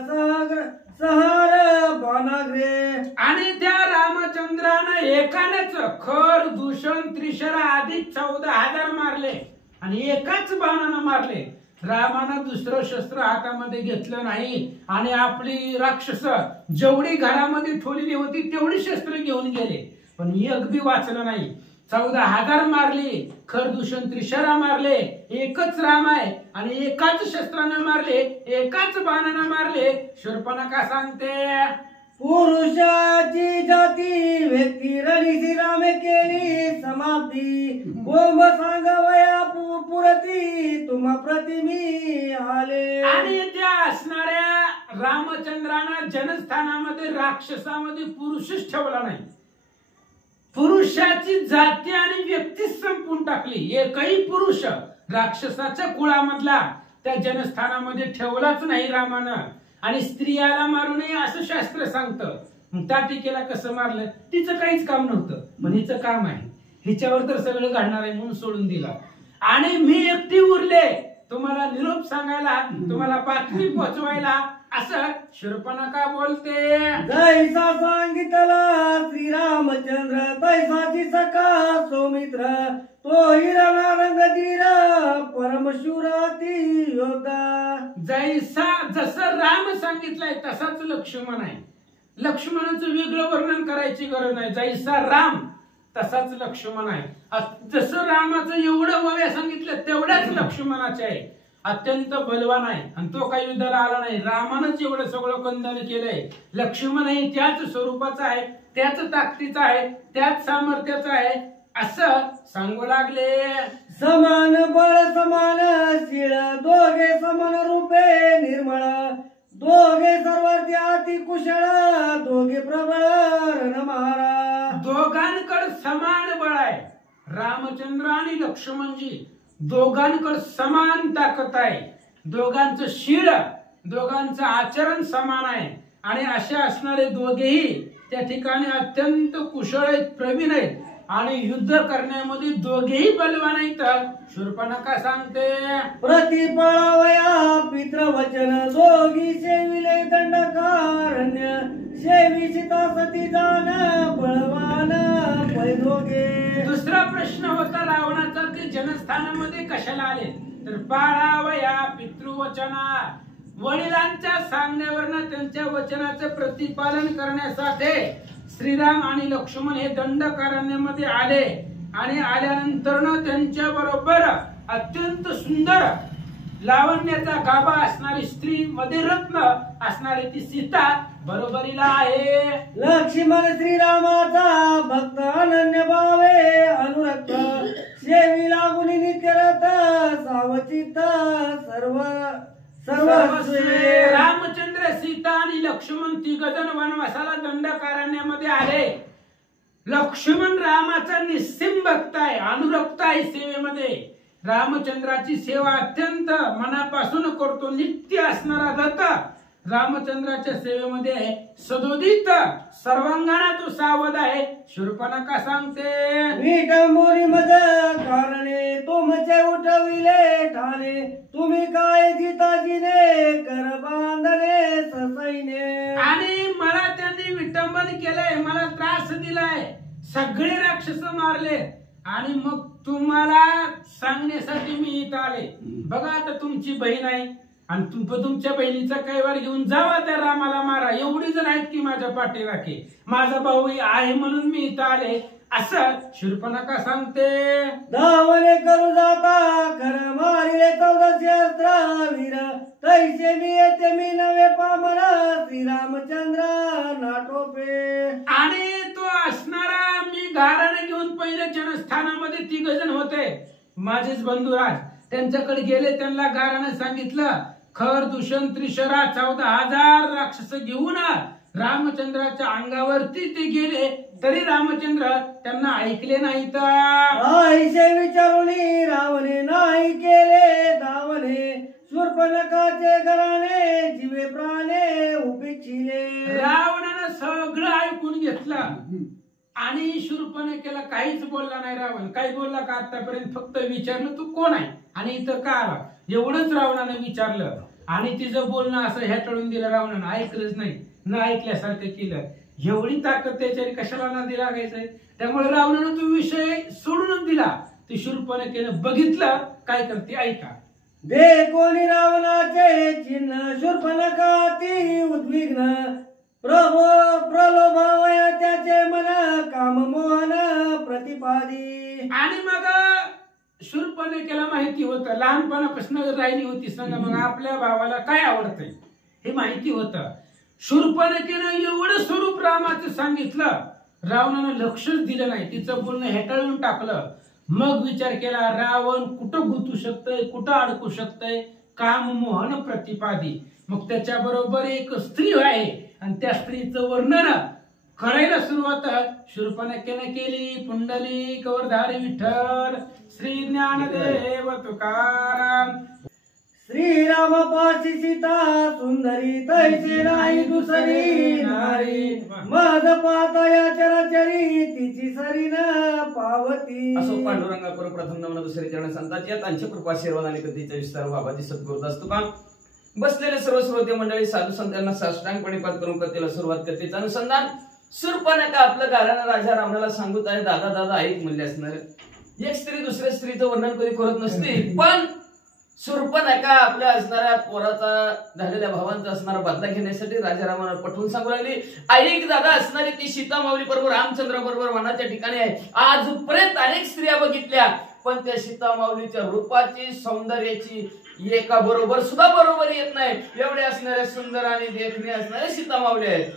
सहार बाणाग्रे. आणि त्या रामचंद्रानं एकानेच खर दूषण त्रिशरा अधिक 14,000 मारले आणि एकाच बाणानं मारले. रामानं दुसरं शस्त्र हातामध्ये घेतलं नाही आणि आपली राक्षस जेवढी घरामध्ये ठेवलेली होती तेवढी शस्त्र घेऊन गेले, पण एक बी वाचलं नाही. 14,000 मारली, खरदूषण त्रिशरा मारले, एकच राम आहे आणि एकाच शस्त्रानं मारले, एकाच बाणानं मारले. शूर्पणखा सांगते, पुरुषाची जाती व्यक्ती रणिसी रामे केली समाप्ती. गोम सांगवया पुरती, तुम्हा प्रतिमी आले. आणि त्या असणाऱ्या रामचंद्रानं जनस्थानामध्ये राक्षसामध्ये पुरुषच ठेवला नाही. पुरुषाची जाती आणि व्यक्ती संपून टाकली. एकही पुरुष राक्षसाच्या कुळामधला त्या जनस्थानामध्ये ठेवलाच नाही रामानं. आणि स्त्रियाला मारू नये असं शास्त्र सांगतं. मग त्या टीकेला कसं मारलं? तिचं काहीच काम नव्हतं, पण हिचं काम आहे, हिच्यावर तर सगळं घडणार आहे म्हणून सोडून दिला. आणि मी एकटी उरले तुम्हाला निरोप सांगायला, तुम्हाला बातमी पोहोचवायला, असं शूर्पणखा बोलते. जैसा सांगितला श्रीरामचंद्र, तैसाची सखा सौमित्र. तो हिरणा रंगधीर, परमशूर अति योद्धा. जसं राम सांगितलंय तसाच लक्ष्मण आहे. लक्ष्मणाचं वेगळं वर्णन करायची गरज नाही. जैसा राम तसाच लक्ष्मण आहे. जसं रामाचं एवढं वय सांगितलं तेवढ्याच लक्ष्मणाचे आहे. अत्यंत बलवान आहे आणि तो काही युद्धाला आला नाही. रामानंच एवढं सगळं कंदन केलंय. लक्ष्मणही त्याच स्वरूपाचा आहे, त्याच ताकदीचा आहे, त्याच सामर्थ्याचा आहे असं सांगू लागले. समान बळ समान शीळ, दोघे समान रूपे निर्मळ. दोघे सर्वार्थी अति कुशळ, दोघे प्रबळ रणमारा. दोघांकडे समान बळ आहे. रामचंद्र आणि लक्ष्मणजी दोघांकडे समान ताकद आहे. दोघांचं शीळ, दोघांचं आचरण समान आहे. आणि असे असणारे दोघेही त्या ठिकाणी अत्यंत कुशळ आहेत, प्रवीण आहेत आणि युद्ध करण्यामध्ये दोघेही बलवान आहेत. शूर्पणखा सांगते, प्रतिपळावया पितृवचन, दोघी सेविले दंडकारण्य. सेवी सीता सती जाण, बळवान पै दोघे. दुसरा प्रश्न होता रावणाचा की जनस्थानामध्ये कशाला आले? तर पाळावया पितृवचना, वडिलांच्या सांगण्यावरनं त्यांच्या वचनाचं प्रतिपालन करण्यासाठी श्रीराम आणि लक्ष्मण हे दंडकारण्यामध्ये आले. आणि आल्यानंतर त्यांच्या बरोबर अत्यंत सुंदर लावण्याचा गाभा असणारी स्त्री, मध्ये रत्न असणारी ती सीता बरोबरीला आहे. लक्ष्मण श्रीरामाचा भक्त अनन्य भावे अनुरक्त. सेवी लागून नित्यरत सावचित सर्व रामचंद्र, सीता आणि लक्ष्मण तिघजण वनवासाला दंडकारण्यामध्ये आले. लक्ष्मण रामाचा निस्सिम भक्त आहे, अनुरक्त आहे सेवेमध्ये. रामचंद्राची सेवा अत्यंत मनापासून करतो. नित्य असणारा दत्त रामचंद्राच्या सेवेमध्ये सदोदित सर्वांगाना तो सावध आहे. शूर्पणखा सांगते, विटंबोरी मज कारणे, तुमचे उठविले ठाणे. तुम्ही काय जिताजीने कर बांधले ससैने. आणि मला त्यांनी विटंबन केलंय, मला त्रास दिलाय, सगळे राक्षस मारले आणि मग तुम्हाला सांगण्यासाठी मी इथं आले. बघा आता तुमची बहीण आहे, आणि तुमच्या बहिणीचा कैवार घेऊन जावा त्या रामाला मारा, एवढी जण आहेत की माझ्या पाठीराखे, माझा भाऊ आहे म्हणून मी इथं आले, असं शूर्पणखा सांगते. धावणे करू जाता खरं मारिले 1400 अस्त्र वीर, तैसे मी येते मी नवे पामर श्रीरामचंद्र नाटोपे. आणि तो असणारा मी गाराने घेऊन पहिल्या जनस्थानामध्ये 3 जण होते माझेच बंधुराज, त्यांच्याकडे गेले, त्यांना गाराने सांगितलं खर दूषण त्रिशरा 14,000 राक्षस घेऊन रामचंद्राच्या अंगावरती ते गेले, तरी रामचंद्र त्यांना ऐकले नाहीत. आईशे विचारून रावणे नाही केले धावणे, शूर्पणखाचे घराणे जीवे प्राणे उपेक्षिले. रावणानं सगळं ऐकून घेतलं आणि शूर्पणखेला काहीच बोलला नाही. रावण काही बोलला का आतापर्यंत? फक्त विचारलं तू कोण आहे आणि इथं का आला, एवढंच रावणानं विचारलं आणि तिचं बोलणं असं ह्याटळून दिलं. रावणानं ऐकलंच नाही, न ऐकल्यासारखं केलं. एवढी ताकद त्याच्याने कशाला नदी लागायचंय? त्यामुळे रावणानं तो विषय सोडूनच दिला. ते शूर्पणखेनं बघितलं काय करते ऐका. दे कोणी रावणाचे चिन्ह शूर्पणखा ती उद्विग्न, प्रलोभावया त्याचे मन काम मोहन प्रतिपादी. आणि मग शूर्पणखेला माहिती होतं, लहानपणापासून राहिली होती संग, मग आपल्या भावाला काय आवडतंय हे माहिती होतं. शूर्पणखेनं एवढं स्वरूप रामाचं सांगितलं, रावणानं लक्षच दिलं नाही, तिचं बोलणं हेटाळून टाकलं. मग विचार केला रावण कुठं गुंतू शकतय, कुठं अडकू शकतय, काम मोहन प्रतिपादी. मग त्याच्या बरोबर एक स्त्री आहे आणि त्या स्त्रीचं वर्णन करायला सुरुवात शूर्पणखेनं केली. पुंडलिक वरधारी विठ्ठल श्री ज्ञानदेव तुकाराम. श्रीराम पाशी सीता सुंदरी, तैसे नाही दुसरी नारी, मज पाता या चराचरी तिची सरी न पावती. असो पांडुरंगा प्रथम नमन दुसरे चरण संतात या त्यांच्या कृपा आशीर्वाद आणि कथेचा विस्तार बाबाजी सद्गुरुदास तुका. बसलेले सर्व श्रोते मंडळी साधू संतांना साष्टांगपणे पाठ करून कथेला सुरुवात करते. अनुसंधान शूर्पणखा आपलं गारानं राजा रावणाला सांगत आहे, दादा दादा ऐक म्हणले असणार. एक स्त्री दुसऱ्या स्त्रीचं वर्णन कधी करत नसते, पण शूर्पणखा आपल्या असणाऱ्या पोराचा झालेल्या भावांचा असणारा बदला घेण्यासाठी राजा रामाला पटवून सांगू लागली. ऐक दादा असणारी ती सीता माऊली बरोबर रामचंद्र बरोबर वनाच्या ठिकाणी आहे. आजपर्यंत अनेक स्त्रिया बघितल्या, पण त्या सीता माऊलीच्या रूपाची सौंदर्याची एका बरोबर सुद्धा बरोबर येत नाही. एवढ्या असणाऱ्या सुंदर आणि देखणे असणाऱ्या सीता माऊली आहेत.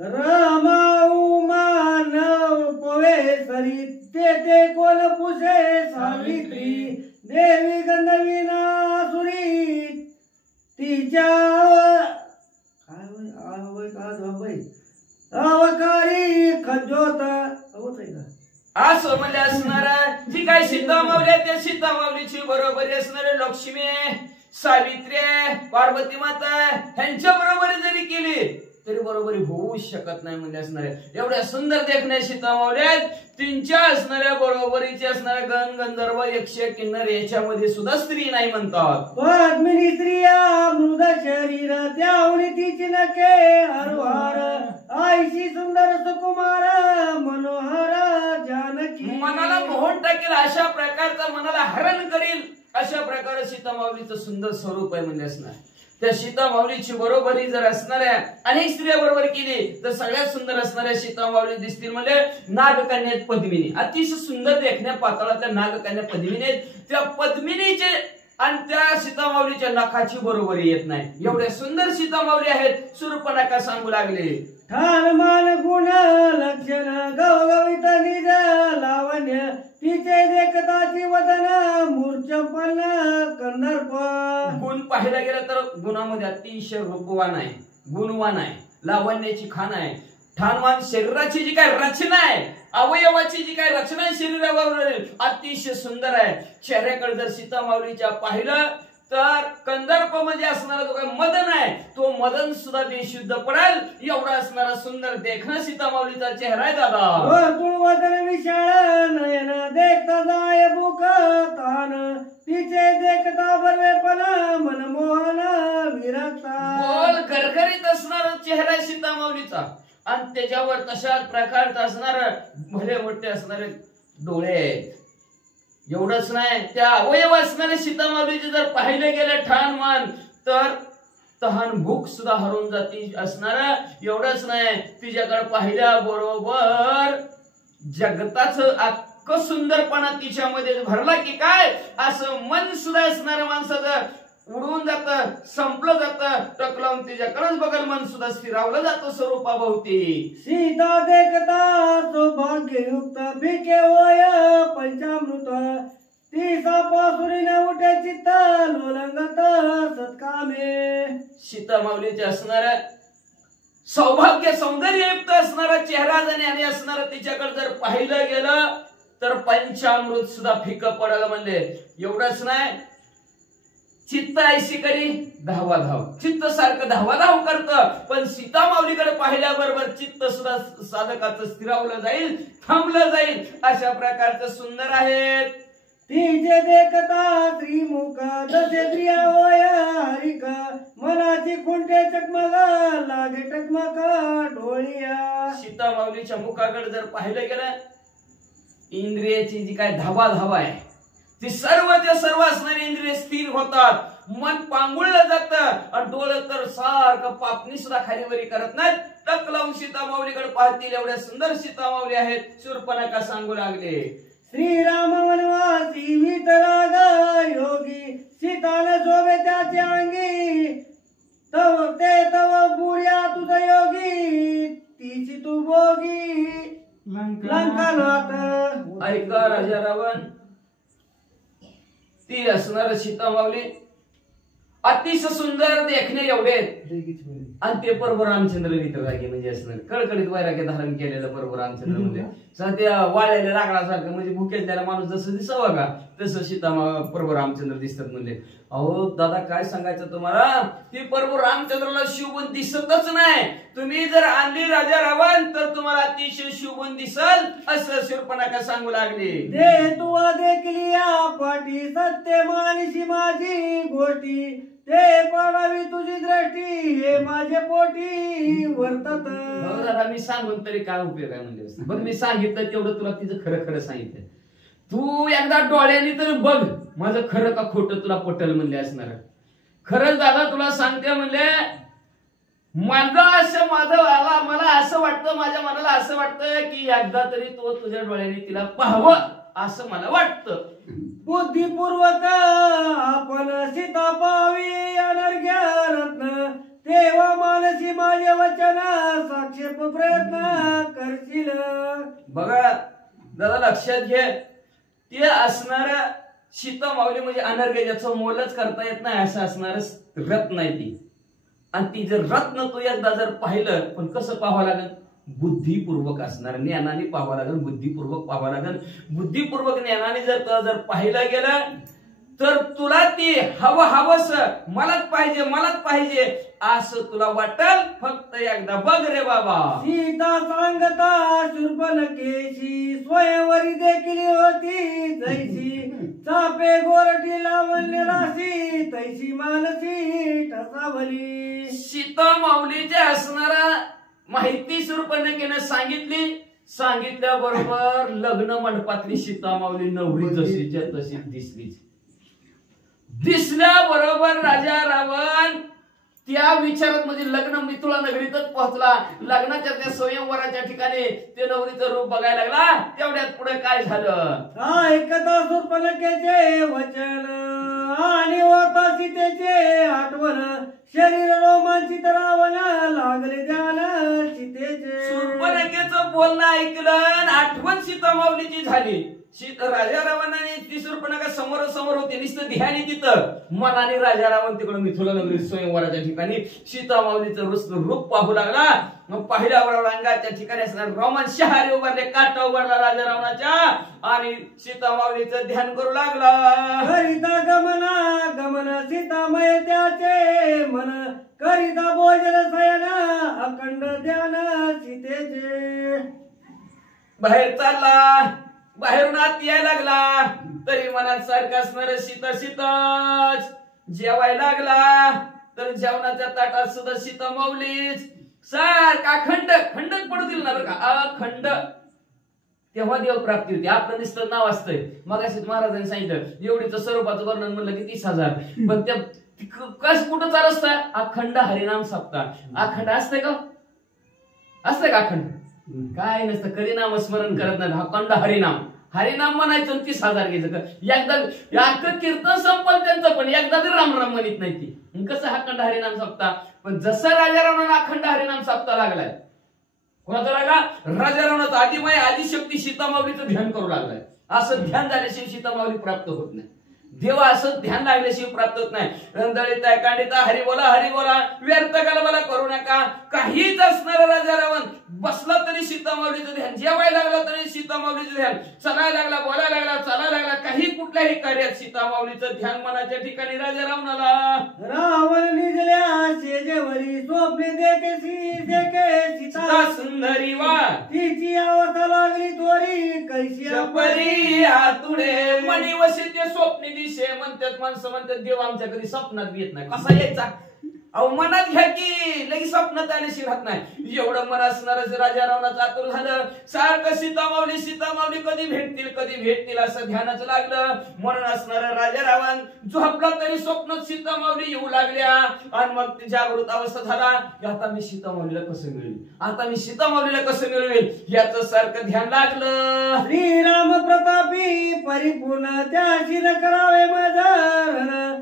रामा उमा नव पवे सरी, ते कोल पुसे सावित्री, देवी गंधर्वी नासुरी तिच्या अवकारी खज्जोत असो म्हणजे असणार जी काय सीता माऊली आहे त्या सीता माऊलीची बरोबरी असणारे लक्ष्मी, सावित्री, पार्वती माता ह्यांच्या बरोबरी जरी केली तरी बरोबरी होऊ शकत नाही. म्हणजे असणाऱ्या एवढ्या सुंदर देखण्या सीता माऊली आहेत, तिच्या असणाऱ्या बरोबरीचे असणाऱ्या गण गंधर्व यक्ष किन्नर याच्यामध्ये सुद्धा स्त्री नाही म्हणतात. पद्मिनी स्त्रिया मृद शरीर, त्यावणी तिची नके हरवार, आईशी सुंदर सुकुमार मनोहर जानकी. मनाला मोहन टाकेल अशा प्रकारचा, मनाला हरण करील अशा प्रकारे सीता माऊलीचं सुंदर स्वरूप आहे. म्हणजे असणार त्या सीता माऊलीची बरोबरी जर असणाऱ्या अनेक स्त्रिया बरोबर केली तर सगळ्यात सुंदर असणाऱ्या सीता माऊली दिसतील. म्हणजे नागकन्या पद्मिनी, अतिशय सुंदर देखण्या पाताळातल्या नागकन्या पद्मिनी आहेत. त्या पद्मिनीचे आणि त्या सीता माऊलीच्या नखाची बरोबरी येत नाही. एवढ्या सुंदर सीता माऊली आहेत. शूर्पणखा सांगू लागले ठाण मान गुण लक्षण गवगवित निज लावण्य, तिचे देखताची वदन मूर्छपन कंदर्प. गुण पाहायला गेला तर गुणामध्ये अतिशय रूपवान आहे, गुणवान आहे, लावण्याची खाण आहे. ठाणवान शरीराची जी काय रचना आहे, अवयवाची जी काय रचना आहे शरीरावर अतिशय सुंदर आहे. चेहऱ्याकडे जर सीता माऊलीच्या पाहिलं तर कंदर्प मध्ये असणारा जो काय मदन आहे तो मदन सुद्धा बेशुद्ध पडेल एवढा असणारा सुंदर देखणा सीता माऊलीचा चेहरा आहे. दादा वदन विशाळ नयन देखता जाय बुक तान, तिचे देखता बरवेपण मनमोहन विरक्ता. बोल गरगरीत असणारा चेहरा आहे सीता माऊलीचा आणि त्याच्यावर तशाच प्रकारचा असणार भले मोठे असणारे डोळे आहेत. एवढंच नाही, त्या अवयव असणारे सीता माऊलीचे जर पाहिले गेले ठाण मान तर तहान भूक सुद्धा हरून जाती असणार. एवढंच नाही, तिच्याकडे पाहिल्या बरोबर जगताच अख्खं सुंदरपणा तिच्यामध्ये भरला की काय असं मन सुद्धा असणाऱ्या माणसाचं उडून जातं, संपलं जातं. टक लावून तिच्याकडेच बघल मन सुद्धा स्थिरावलं जातं स्वरूपाभोवती. सीता देखता सौभाग्ययुक्त फिके वय पंचामृत ती सापासुरीने उठे चित्त लोलंगत सत्कामे. सीता माऊलीचे असणाऱ्या सौभाग्य सौंदर्ययुक्त असणारा चेहरा आणि असणारा तिच्याकडे जर पाहिलं गेलं तर पंचामृत सुद्धा फिकं पडायला म्हणले. एवढंच नाही, चित्त ऐशी करी धावाधाव, चित्त सारखं धावाधाव करतं. पण सीता माऊलीकडे पाहिल्याबरोबर चित्त सुद्धा साधकाचं स्थिरावलं जाईल, थांबलं जाईल. अशा प्रकारचं सुंदर आहेत. तिचे देखता श्रीमुख जसे प्रिया होय हरिका मनाची खुंटे चकमक लागे टकमक डोळिया. सीता माऊलीच्या मुखाकडे जर पाहिलं गेलं, इंद्रियाची जी काय धावा आहे ती सर्वच्या सर्व असणारी इंद्रिय स्थिर होतात. मन पांगुळलं जातं आणि डोळं तर सारखं पापणी सुद्धा खालीवरी करत नाहीत. टक लावून सीता माऊलीकडे पाहतील एवढ्या सुंदर सीता माऊली आहेत. शूर्पणखा सांगू लागले, श्रीराम वनवासी वितराग योगी सीतान शोभे त्याचे अंगी तव ते तव बुड्या तुझ योगी तिची तू भोगी लंकानाथ. ऐका राजा रावण, ती असणार सीता माऊली अतिशय सुंदर देखणे एवढे आणि ते प्रभू रामचंद्र वितरागी म्हणजे असणार कडकडीत वैराग्य धारण केलेलं प्रभू रामचंद्र म्हणजे त्या वाळलेल्या लाकडासारखं म्हणजे भुकेल त्याला माणूस जसं दिसावं का तसं सीता प्रभू रामचंद्र दिसतात म्हणजे. अहो दादा काय सांगायचं तुम्हाला, ती प्रभू रामचंद्राला शिवबून दिसतच नाही. तुम्ही जर आणली राजा रावण तर तुम्हाला अतिशय शिवबून दिसल असं शूर्पणखा सांगू लागली. दे तुवा देखली या पाठी सत्य मानशी माझी गोष्टी ते पडावी तुझी दृष्टी हे माझे पोटी वर्तत. दादा मी सांगून तरी काय उपयोग आहे म्हणजे बघ, मी सांगितलं तेवढं तुला तिचं खरं खरं सांगितलं. तू एकदा डोळ्यांनी तरी बघ माझं खरं का खोटं तुला पटल म्हणले असणार. खरंच दादा तुला सांगते म्हणले, मला असं वाटतं, माझ्या मनाला असं वाटतं की एकदा तरी तो तुझ्या डोळ्यांनी तिला पाहावं असं मला वाटतं. बुद्धिपूर्वक आपण सीता पावी अनर्घ्य रत्न तेव्हा मानसी माझे वचन साक्षेप प्रयत्न करशील. बघा दादा लक्षात घे, ते असणारा सीता माऊली म्हणजे अनर्घ्य ज्याचं मोलच करता येत नाही असं असणार रत्न आहे ती. आणि ती जर रत्न तू एकदा जर पाहिलं, पण कसं पाहावं लागेल, बुद्धिपूर्वक असणार, ज्ञानाने पाहावं लागेल, बुद्धिपूर्वक पाहावं लागेल. बुद्धिपूर्वक ज्ञानाने जर पाहिलं गेलं तर तुला ती हवस मलाच पाहिजे असं तुला वाटल. फक्त एकदा बघ रे बाबा. सीता सांगता शूर्पणखेची स्वयंवरी देखील होती जैसी चापे गोरटी लावण्य राशी तैसी मानसी ठसावली. सीता माऊलीचे असणारा माहिती शूर्पणखेनं सांगितल्याबरोबर लग्न मंडपातली सीता माऊली नवरी जशीच्या तशी दिसल्याबरोबर राजा रावण त्या विचारात म्हणजे लग्न मिथुला नगरीतच पोहोचला. लग्नाच्या त्या स्वयंवराच्या ठिकाणी ते नवरीचं रूप बघायला लागला. तेवढ्यात पुढे काय झालं, ऐकता शूर्पणखेचे वचन आणि होता सीतेचे आठवण शरीर रोमांचित रावण लागले ध्यान सीतेचे. शूर्पणखेचं बोलणं ऐकलं, आठवण सीता माऊलीची झाली. राजा रावणाने ती शूर्पणखा समोर होते, नुसतं ध्यानी तिथं मनाने राजा रावण तिकडून मिथुला नगरी स्वयंवराच्या ठिकाणी सीता माऊलीचं रूप पाहू लागला. मग पहिल्या रंगाच्या ठिकाणी असणार रोमन शहारे उभारले, काटा उभारला राजा रावणाच्या आणि सीता माऊलीचं ध्यान करू लागला. करिता गमन सीतामय त्याचे मन करिता भोजन शयन अखंड ध्यान सीतेचे. बाहेर चालला, बाहेरून आत यायला लागला तरी मनात सारखं असणार सीताच. जेवायला लागला तर जेवणाच्या ताटात सुद्धा सीता माऊलीच. सारखा खंडच पडू दिल ना बरं का, अखंड. तेव्हा देव प्राप्ती होती. आपलं नुसतं नाव असतंय. मग महाराजांनी सांगितलं एवढीच स्वरूपाचं वर्णन म्हणलं की 30,000, पण त्या कस कुठं चालू असतं? अखंड हरिनाम सप्ताह. अखंड असतंय का? असतंय का अखंड? काय नसतं. कधी नामस्मरण करत नाही. अखंड हरिनाम. हरिनाम म्हणायचं 30,000 घ्यायचं. एकदा अख्खं कीर्तन संपल त्यांचं, पण एकदा तरी राम राम म्हणत नाही ती. कसं अखंड हरिनाम सप्ताह? पण जसं राजा रावणाला अखंड हरिनाम सप्ताह लागलाय, कोणाचा लागला? राजा रावणाचा आदिमाय आदिशक्ती सीतामाऊलीचं ध्यान करू लागलाय. असं ध्यान झाल्याशिवाय सीतामाऊली प्राप्त होत नाही. देवा असं ध्यान लागल्याशिवाय प्राप्त होत नाही. दळित कांडिता हरी बोला व्यर्थ कलबला करू नका. काहीच असणार राजा रावण बसला तरी सीतामाऊलीचं ध्यान, जेवायला लागला तरी सीतामाऊलीचं ध्यान, चलायला लागला, बोलायला लागला, चालायला लागला, काही कुठल्याही कार्यात सीतामाऊलीचं ध्यान मनाच्या ठिकाणी राजा रावणाला. रावण निजल्या शेजेवरी स्वप्ने देखे सीता सुंदरी वा तिची अवस्था लागली त्वरी कैशी परी आतुडे. मणी वशी ते स्वप्नी दिशे म्हणतात. माणसं म्हणतात देव आमच्या कधी स्वप्नात येत नाही. कसा यायचा? अहो मनात घ्या की लगेच स्वप्नात आल्याशी राहत नाही. एवढं मन असणारच राजा रावणाचं आतुर झालं. सारखं सीतामाऊली कधी भेटतील असं ध्यानाचं लागलं. म्हणून असणार राजा रावण झोपला तरी स्वप्नात सीतामाऊली येऊ लागल्या. आणि मग ती जागृत अवस्था झाला की आता मी सीतामाऊलीला कसं मिळवेल याचं सारखं ध्यान लागलं. श्रीराम प्रतापी परिपूर्ण त्याशी न करावे मजरण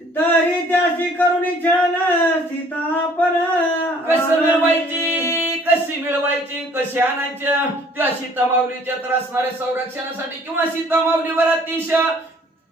तरी त्याशी करून छान सीता आपण कशी मिळवायची कशी आणायच्या त्या सीतामाऊलीच्या तर असणाऱ्या संरक्षणासाठी किंवा सीतामाऊलीवर अतिशय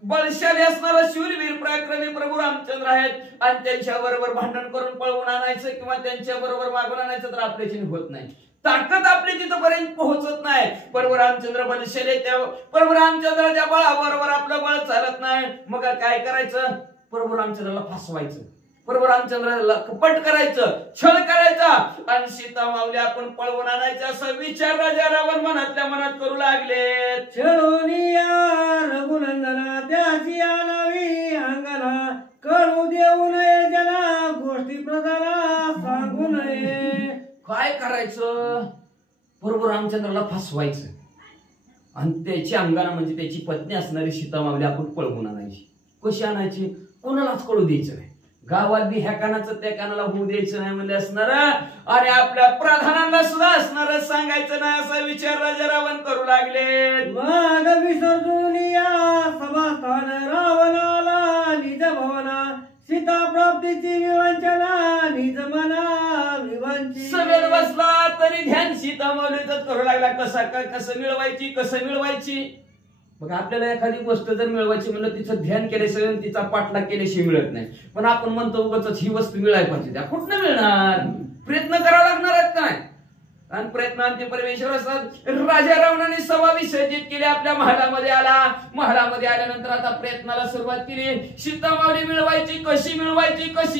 बलशाली असणारा शूरवीर पराक्रमी प्रभू रामचंद्र आहेत आणि त्यांच्या बरोबर भांडण करून पळवून आणायचं किंवा त्यांच्या बरोबर मागून आणायचं तर आपल्याची होत नाही. ताकद आपली तिथपर्यंत पोहोचत नाही. प्रभू रामचंद्र बलशाली, त्या प्रभू रामचंद्राच्या बळाबरोबर आपलं बळ चालत नाही. मग काय करायचं? प्रभू रामचंद्राला फसवायचं, प्रभू रामचंद्राला कपट करायचं, छळ करायचा आणि सीतामाऊली आपण पळवून आणायचं असा विचार राजा रावण मनातल्या मनात करू लागले. छळोनिया रघुनंदना त्याची आणावी अंगना कळू देऊ नये ज्याला गोष्टी प्रजाला सांगू नये. काय करायचं? प्रभू रामचंद्राला फसवायचं आणि त्याची अंगाना म्हणजे त्याची पत्नी असणारी सीतामाऊली आपण पळवून आणायची. कशी आणायची? कोणालाच कळू द्यायचं नाही. गावात बी ह्या कानाचं त्या कानाला होऊ द्यायचं नाही म्हणजे असणार आणि आपल्या प्रधानांना सुद्धा असणार सांगायचं नाही असा विचार राजा रावण करू लागले. मग विसर्जून या सभास्थान रावणाला निज भवना सीता प्राप्तीची विवंचना निज मना विवंची. सवेर बसला तरी ध्यान सीतामाऊलीच करू लागला. कसं मिळवायची. मग आपल्याला एखादी गोष्ट जर मिळवायची म्हणलं तिचं ध्यान केल्याशिवाय तिचा पाठलाग केल्याशिवाय मिळत नाही. पण आपण म्हणतो उगाच ही वस्तू मिळायला पाहिजे, त्या कुठनं मिळणार? प्रयत्न करावा लागणार आहेत काय? आणि प्रयत्नांती परमेश्वर असतात. राजा रावणाने सभा विसर्जित केली, आपल्या महालामध्ये आला. महालामध्ये आल्यानंतर आता प्रयत्नाला सुरुवात केली. सीतामाऊली मिळवायची कशी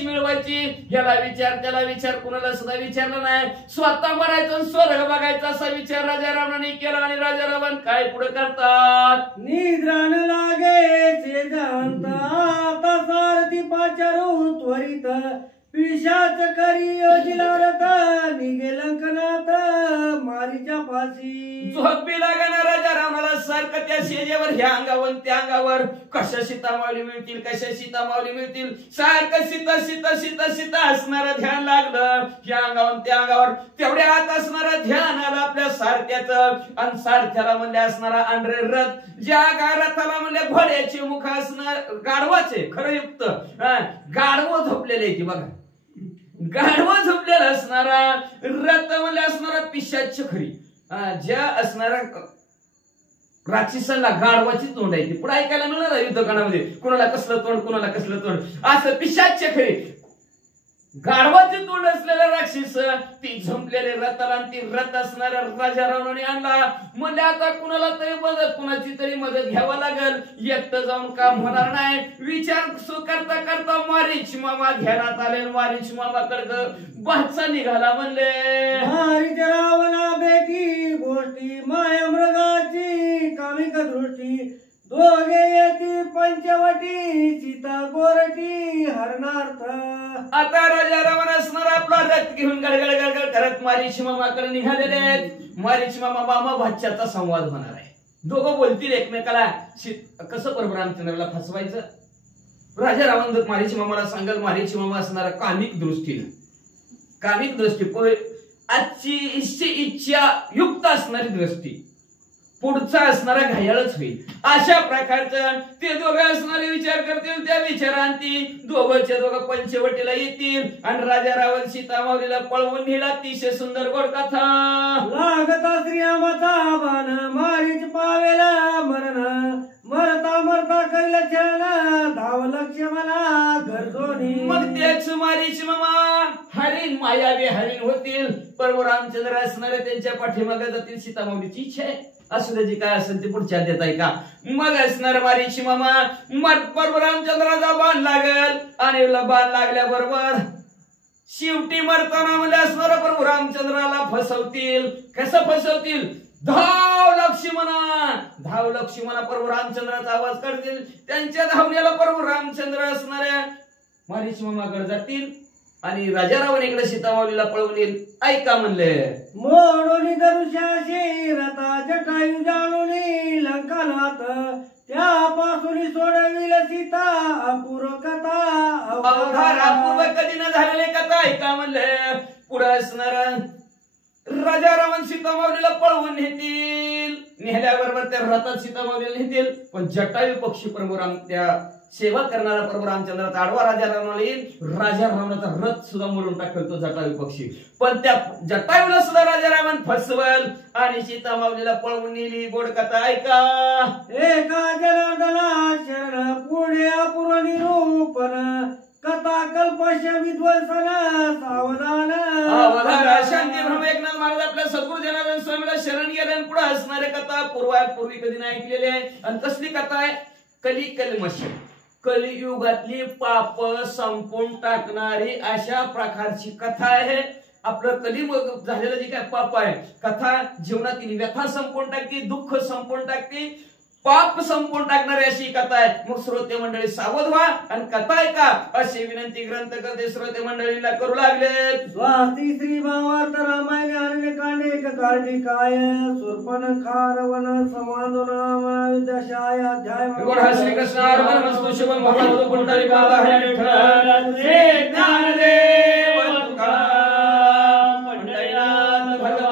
मिळवायची याला विचार त्याला विचार, कुणाला सुद्धा विचारलं नाही. स्वतः मरायचं स्वर्ग बघायचा असा विचार राजा रावणाने केला. आणि राजा रावण काय पुढे करतात? निद्रान लागे शेजांत आता सारथी पाचारू त्वरित पिशाच करी योजिलारत निघे लंकनात मारीच्या फाशी. झोपी लागणार राजा रावणाला सारखं त्या शेजेवर ह्या अंगावर त्या अंगावर कशा सीतामाऊली मिळतील सारखं सीता असणारं ध्यान लागलं. ह्या अंगावर त्या अंगावर तेवढ्या आत असणारं ध्यान आलं आपल्या सारथ्याचं. आणि सारथ्याला म्हणले असणारा आंध्रे रथ, ज्या रथाला म्हणले घोड्याची मुख असणार गाढवाचे खरं युक्त गाढवं झोपलेले ती बघा. गाढवं झोपलेला असणारा रथ म्हणले असणारा पिशाच खरी ज्या असणारा राक्षसाला गाढवाची तोंड आहे ती पुढे ऐकायला मिळणार युद्धकांडामध्ये. कुणाला कसलं तोंड असं पिशाच खरी गाढवाचे तोंड असलेला राक्षस ती झोपलेले रथाला आणि ती रथ असणाऱ्या राजा रावणाने आणला. म्हणजे आता कुणाला तरी कुणाची तरी मदत घ्यावं लागेल. एकटं जाऊन काम होणार नाही. विचार करता मारीच मामा ध्यानात आले. मारीच मामाकडे बादचा निघाला म्हणले. मारीच रावणा बेटी गोष्टी माया मृगाची कामिक दृष्टी दोघे येती पंचवटी सीता गोरटी हरणार्थ. आता राजा रावण असणार आपला रथ घेऊन गडगड करत मारीच मामाकडे निघालेले आहेत. मारीच मामा भाच्याचा संवाद होणार आहे. दोघं बोलतील एकमेकाला कसं प्रभू रामचंद्राला फसवायचं. राजा रावण मारीची मामाला सांगाल, मारीची मामा असणारा कामिक दृष्टीनं, कामिक दृष्टी आजची इच्छा युक्त असणारी दृष्टी, पुढचा असणारा घायाळच होईल अशा प्रकारचं ते दोघं असणारे विचार करतील. त्या विचारांती दोघंच्या दोघं पंचवटीला येतील आणि राजा रावण सीतामाऊलीला पळवून नेला. अतिशय सुंदर गोड कथा. लागता श्रीरामाचा बाण मारीच पावेला मरण, मरता मरता करील छळण धाव लक्ष्मणा गरजोनी. मग त्याच मारीच मामा हरिण मायावी हरिण होतील. प्रभू रामचंद्र असणारे त्यांच्या पाठीमागे जातील. सीतामाऊलीची इच्छा आहे, असू द्याची काय असेल ते पुढच्या देत आहे का. मग असणार मारीची मामा प्रभू रामचंद्राचा बाण लागल आणि बाण लागल्याबरोबर शेवटी मरताना म्हणजे असणार प्रभू रामचंद्राला फसवतील. कसं फसवतील? धाव लक्ष्मणा, धाव लक्ष्मणा. प्रभू रामचंद्राचा आवाज करतील. त्यांच्या धावण्याला प्रभू रामचंद्र असणाऱ्या मारीची मामाकडे जातील आणि राजा रावण इकडे सीतामाऊलीला पळवून येईल. ऐका म्हणले, मोडोनी दरुशाशी रथा जटायू जाणूनी लंकानाथ, त्यापासून सोडविल सीता अपूर्व कथा. अवधारापूर्व कधी न झालेले कथा ऐका म्हणले. पुढे असणार राजा रावण सीतामाऊलीला पळवून नेतील. नेल्याबरोबर त्या रथात सीतामाऊलीला नेतील. पण जटायू पक्षी प्रभू राम त्या सेवा करणारा प्रभू रामचंद्राचा आडवा राजा रावणाला येईल. राजा रावणाचा रथ सुद्धा मोडून टाकेल तो जटायू पक्षी. पण त्या जटायूला सुद्धा राजा रावण फसवल आणि सीतामाऊलीला पळवून नेली. गोड कथा ऐका. एका जनार्दना शरण पुढे अपूर्व निरूपण, कथा कल्पश विध्वंसन सावधान. शांती ब्रह्म एकनाथ महाराज आपल्या सद्गुरू जनार्दन स्वामीला शरण गेले आणि पुढे असणारे कथा पूर्वी कधी नाही ऐकलेली आहे. आणि कसली कथा आहे? कली कलमश, कलियुगातली पाप संपून टाकणारी अशा प्रकारची कथा आहे. आपलं कली झालेलं जे काय पाप आहे, कथा जीवनातील व्यथा संपून टाकते, दुःख संपून टाकते, पाप संपून टाकणारी अशी कथा आहे. मग श्रोते मंडळी सावध व्हा आणि कथा ऐका अशी विनंती ग्रंथकर्ते श्रोते मंडळींना करू लागले. स्वाती श्री भावार्थ रामायण अरण्यकांड एक कार्तिकाय शूर्पणखा रावण संवादन दशाय अध्याय. गोड श्री कृष्ण अर्पणमस्तु. शुभम भवतु. पुंडरीकाला हरी विठ्ठल श्री ज्ञानदेव तुकाराम पंढरीनाथ भगवान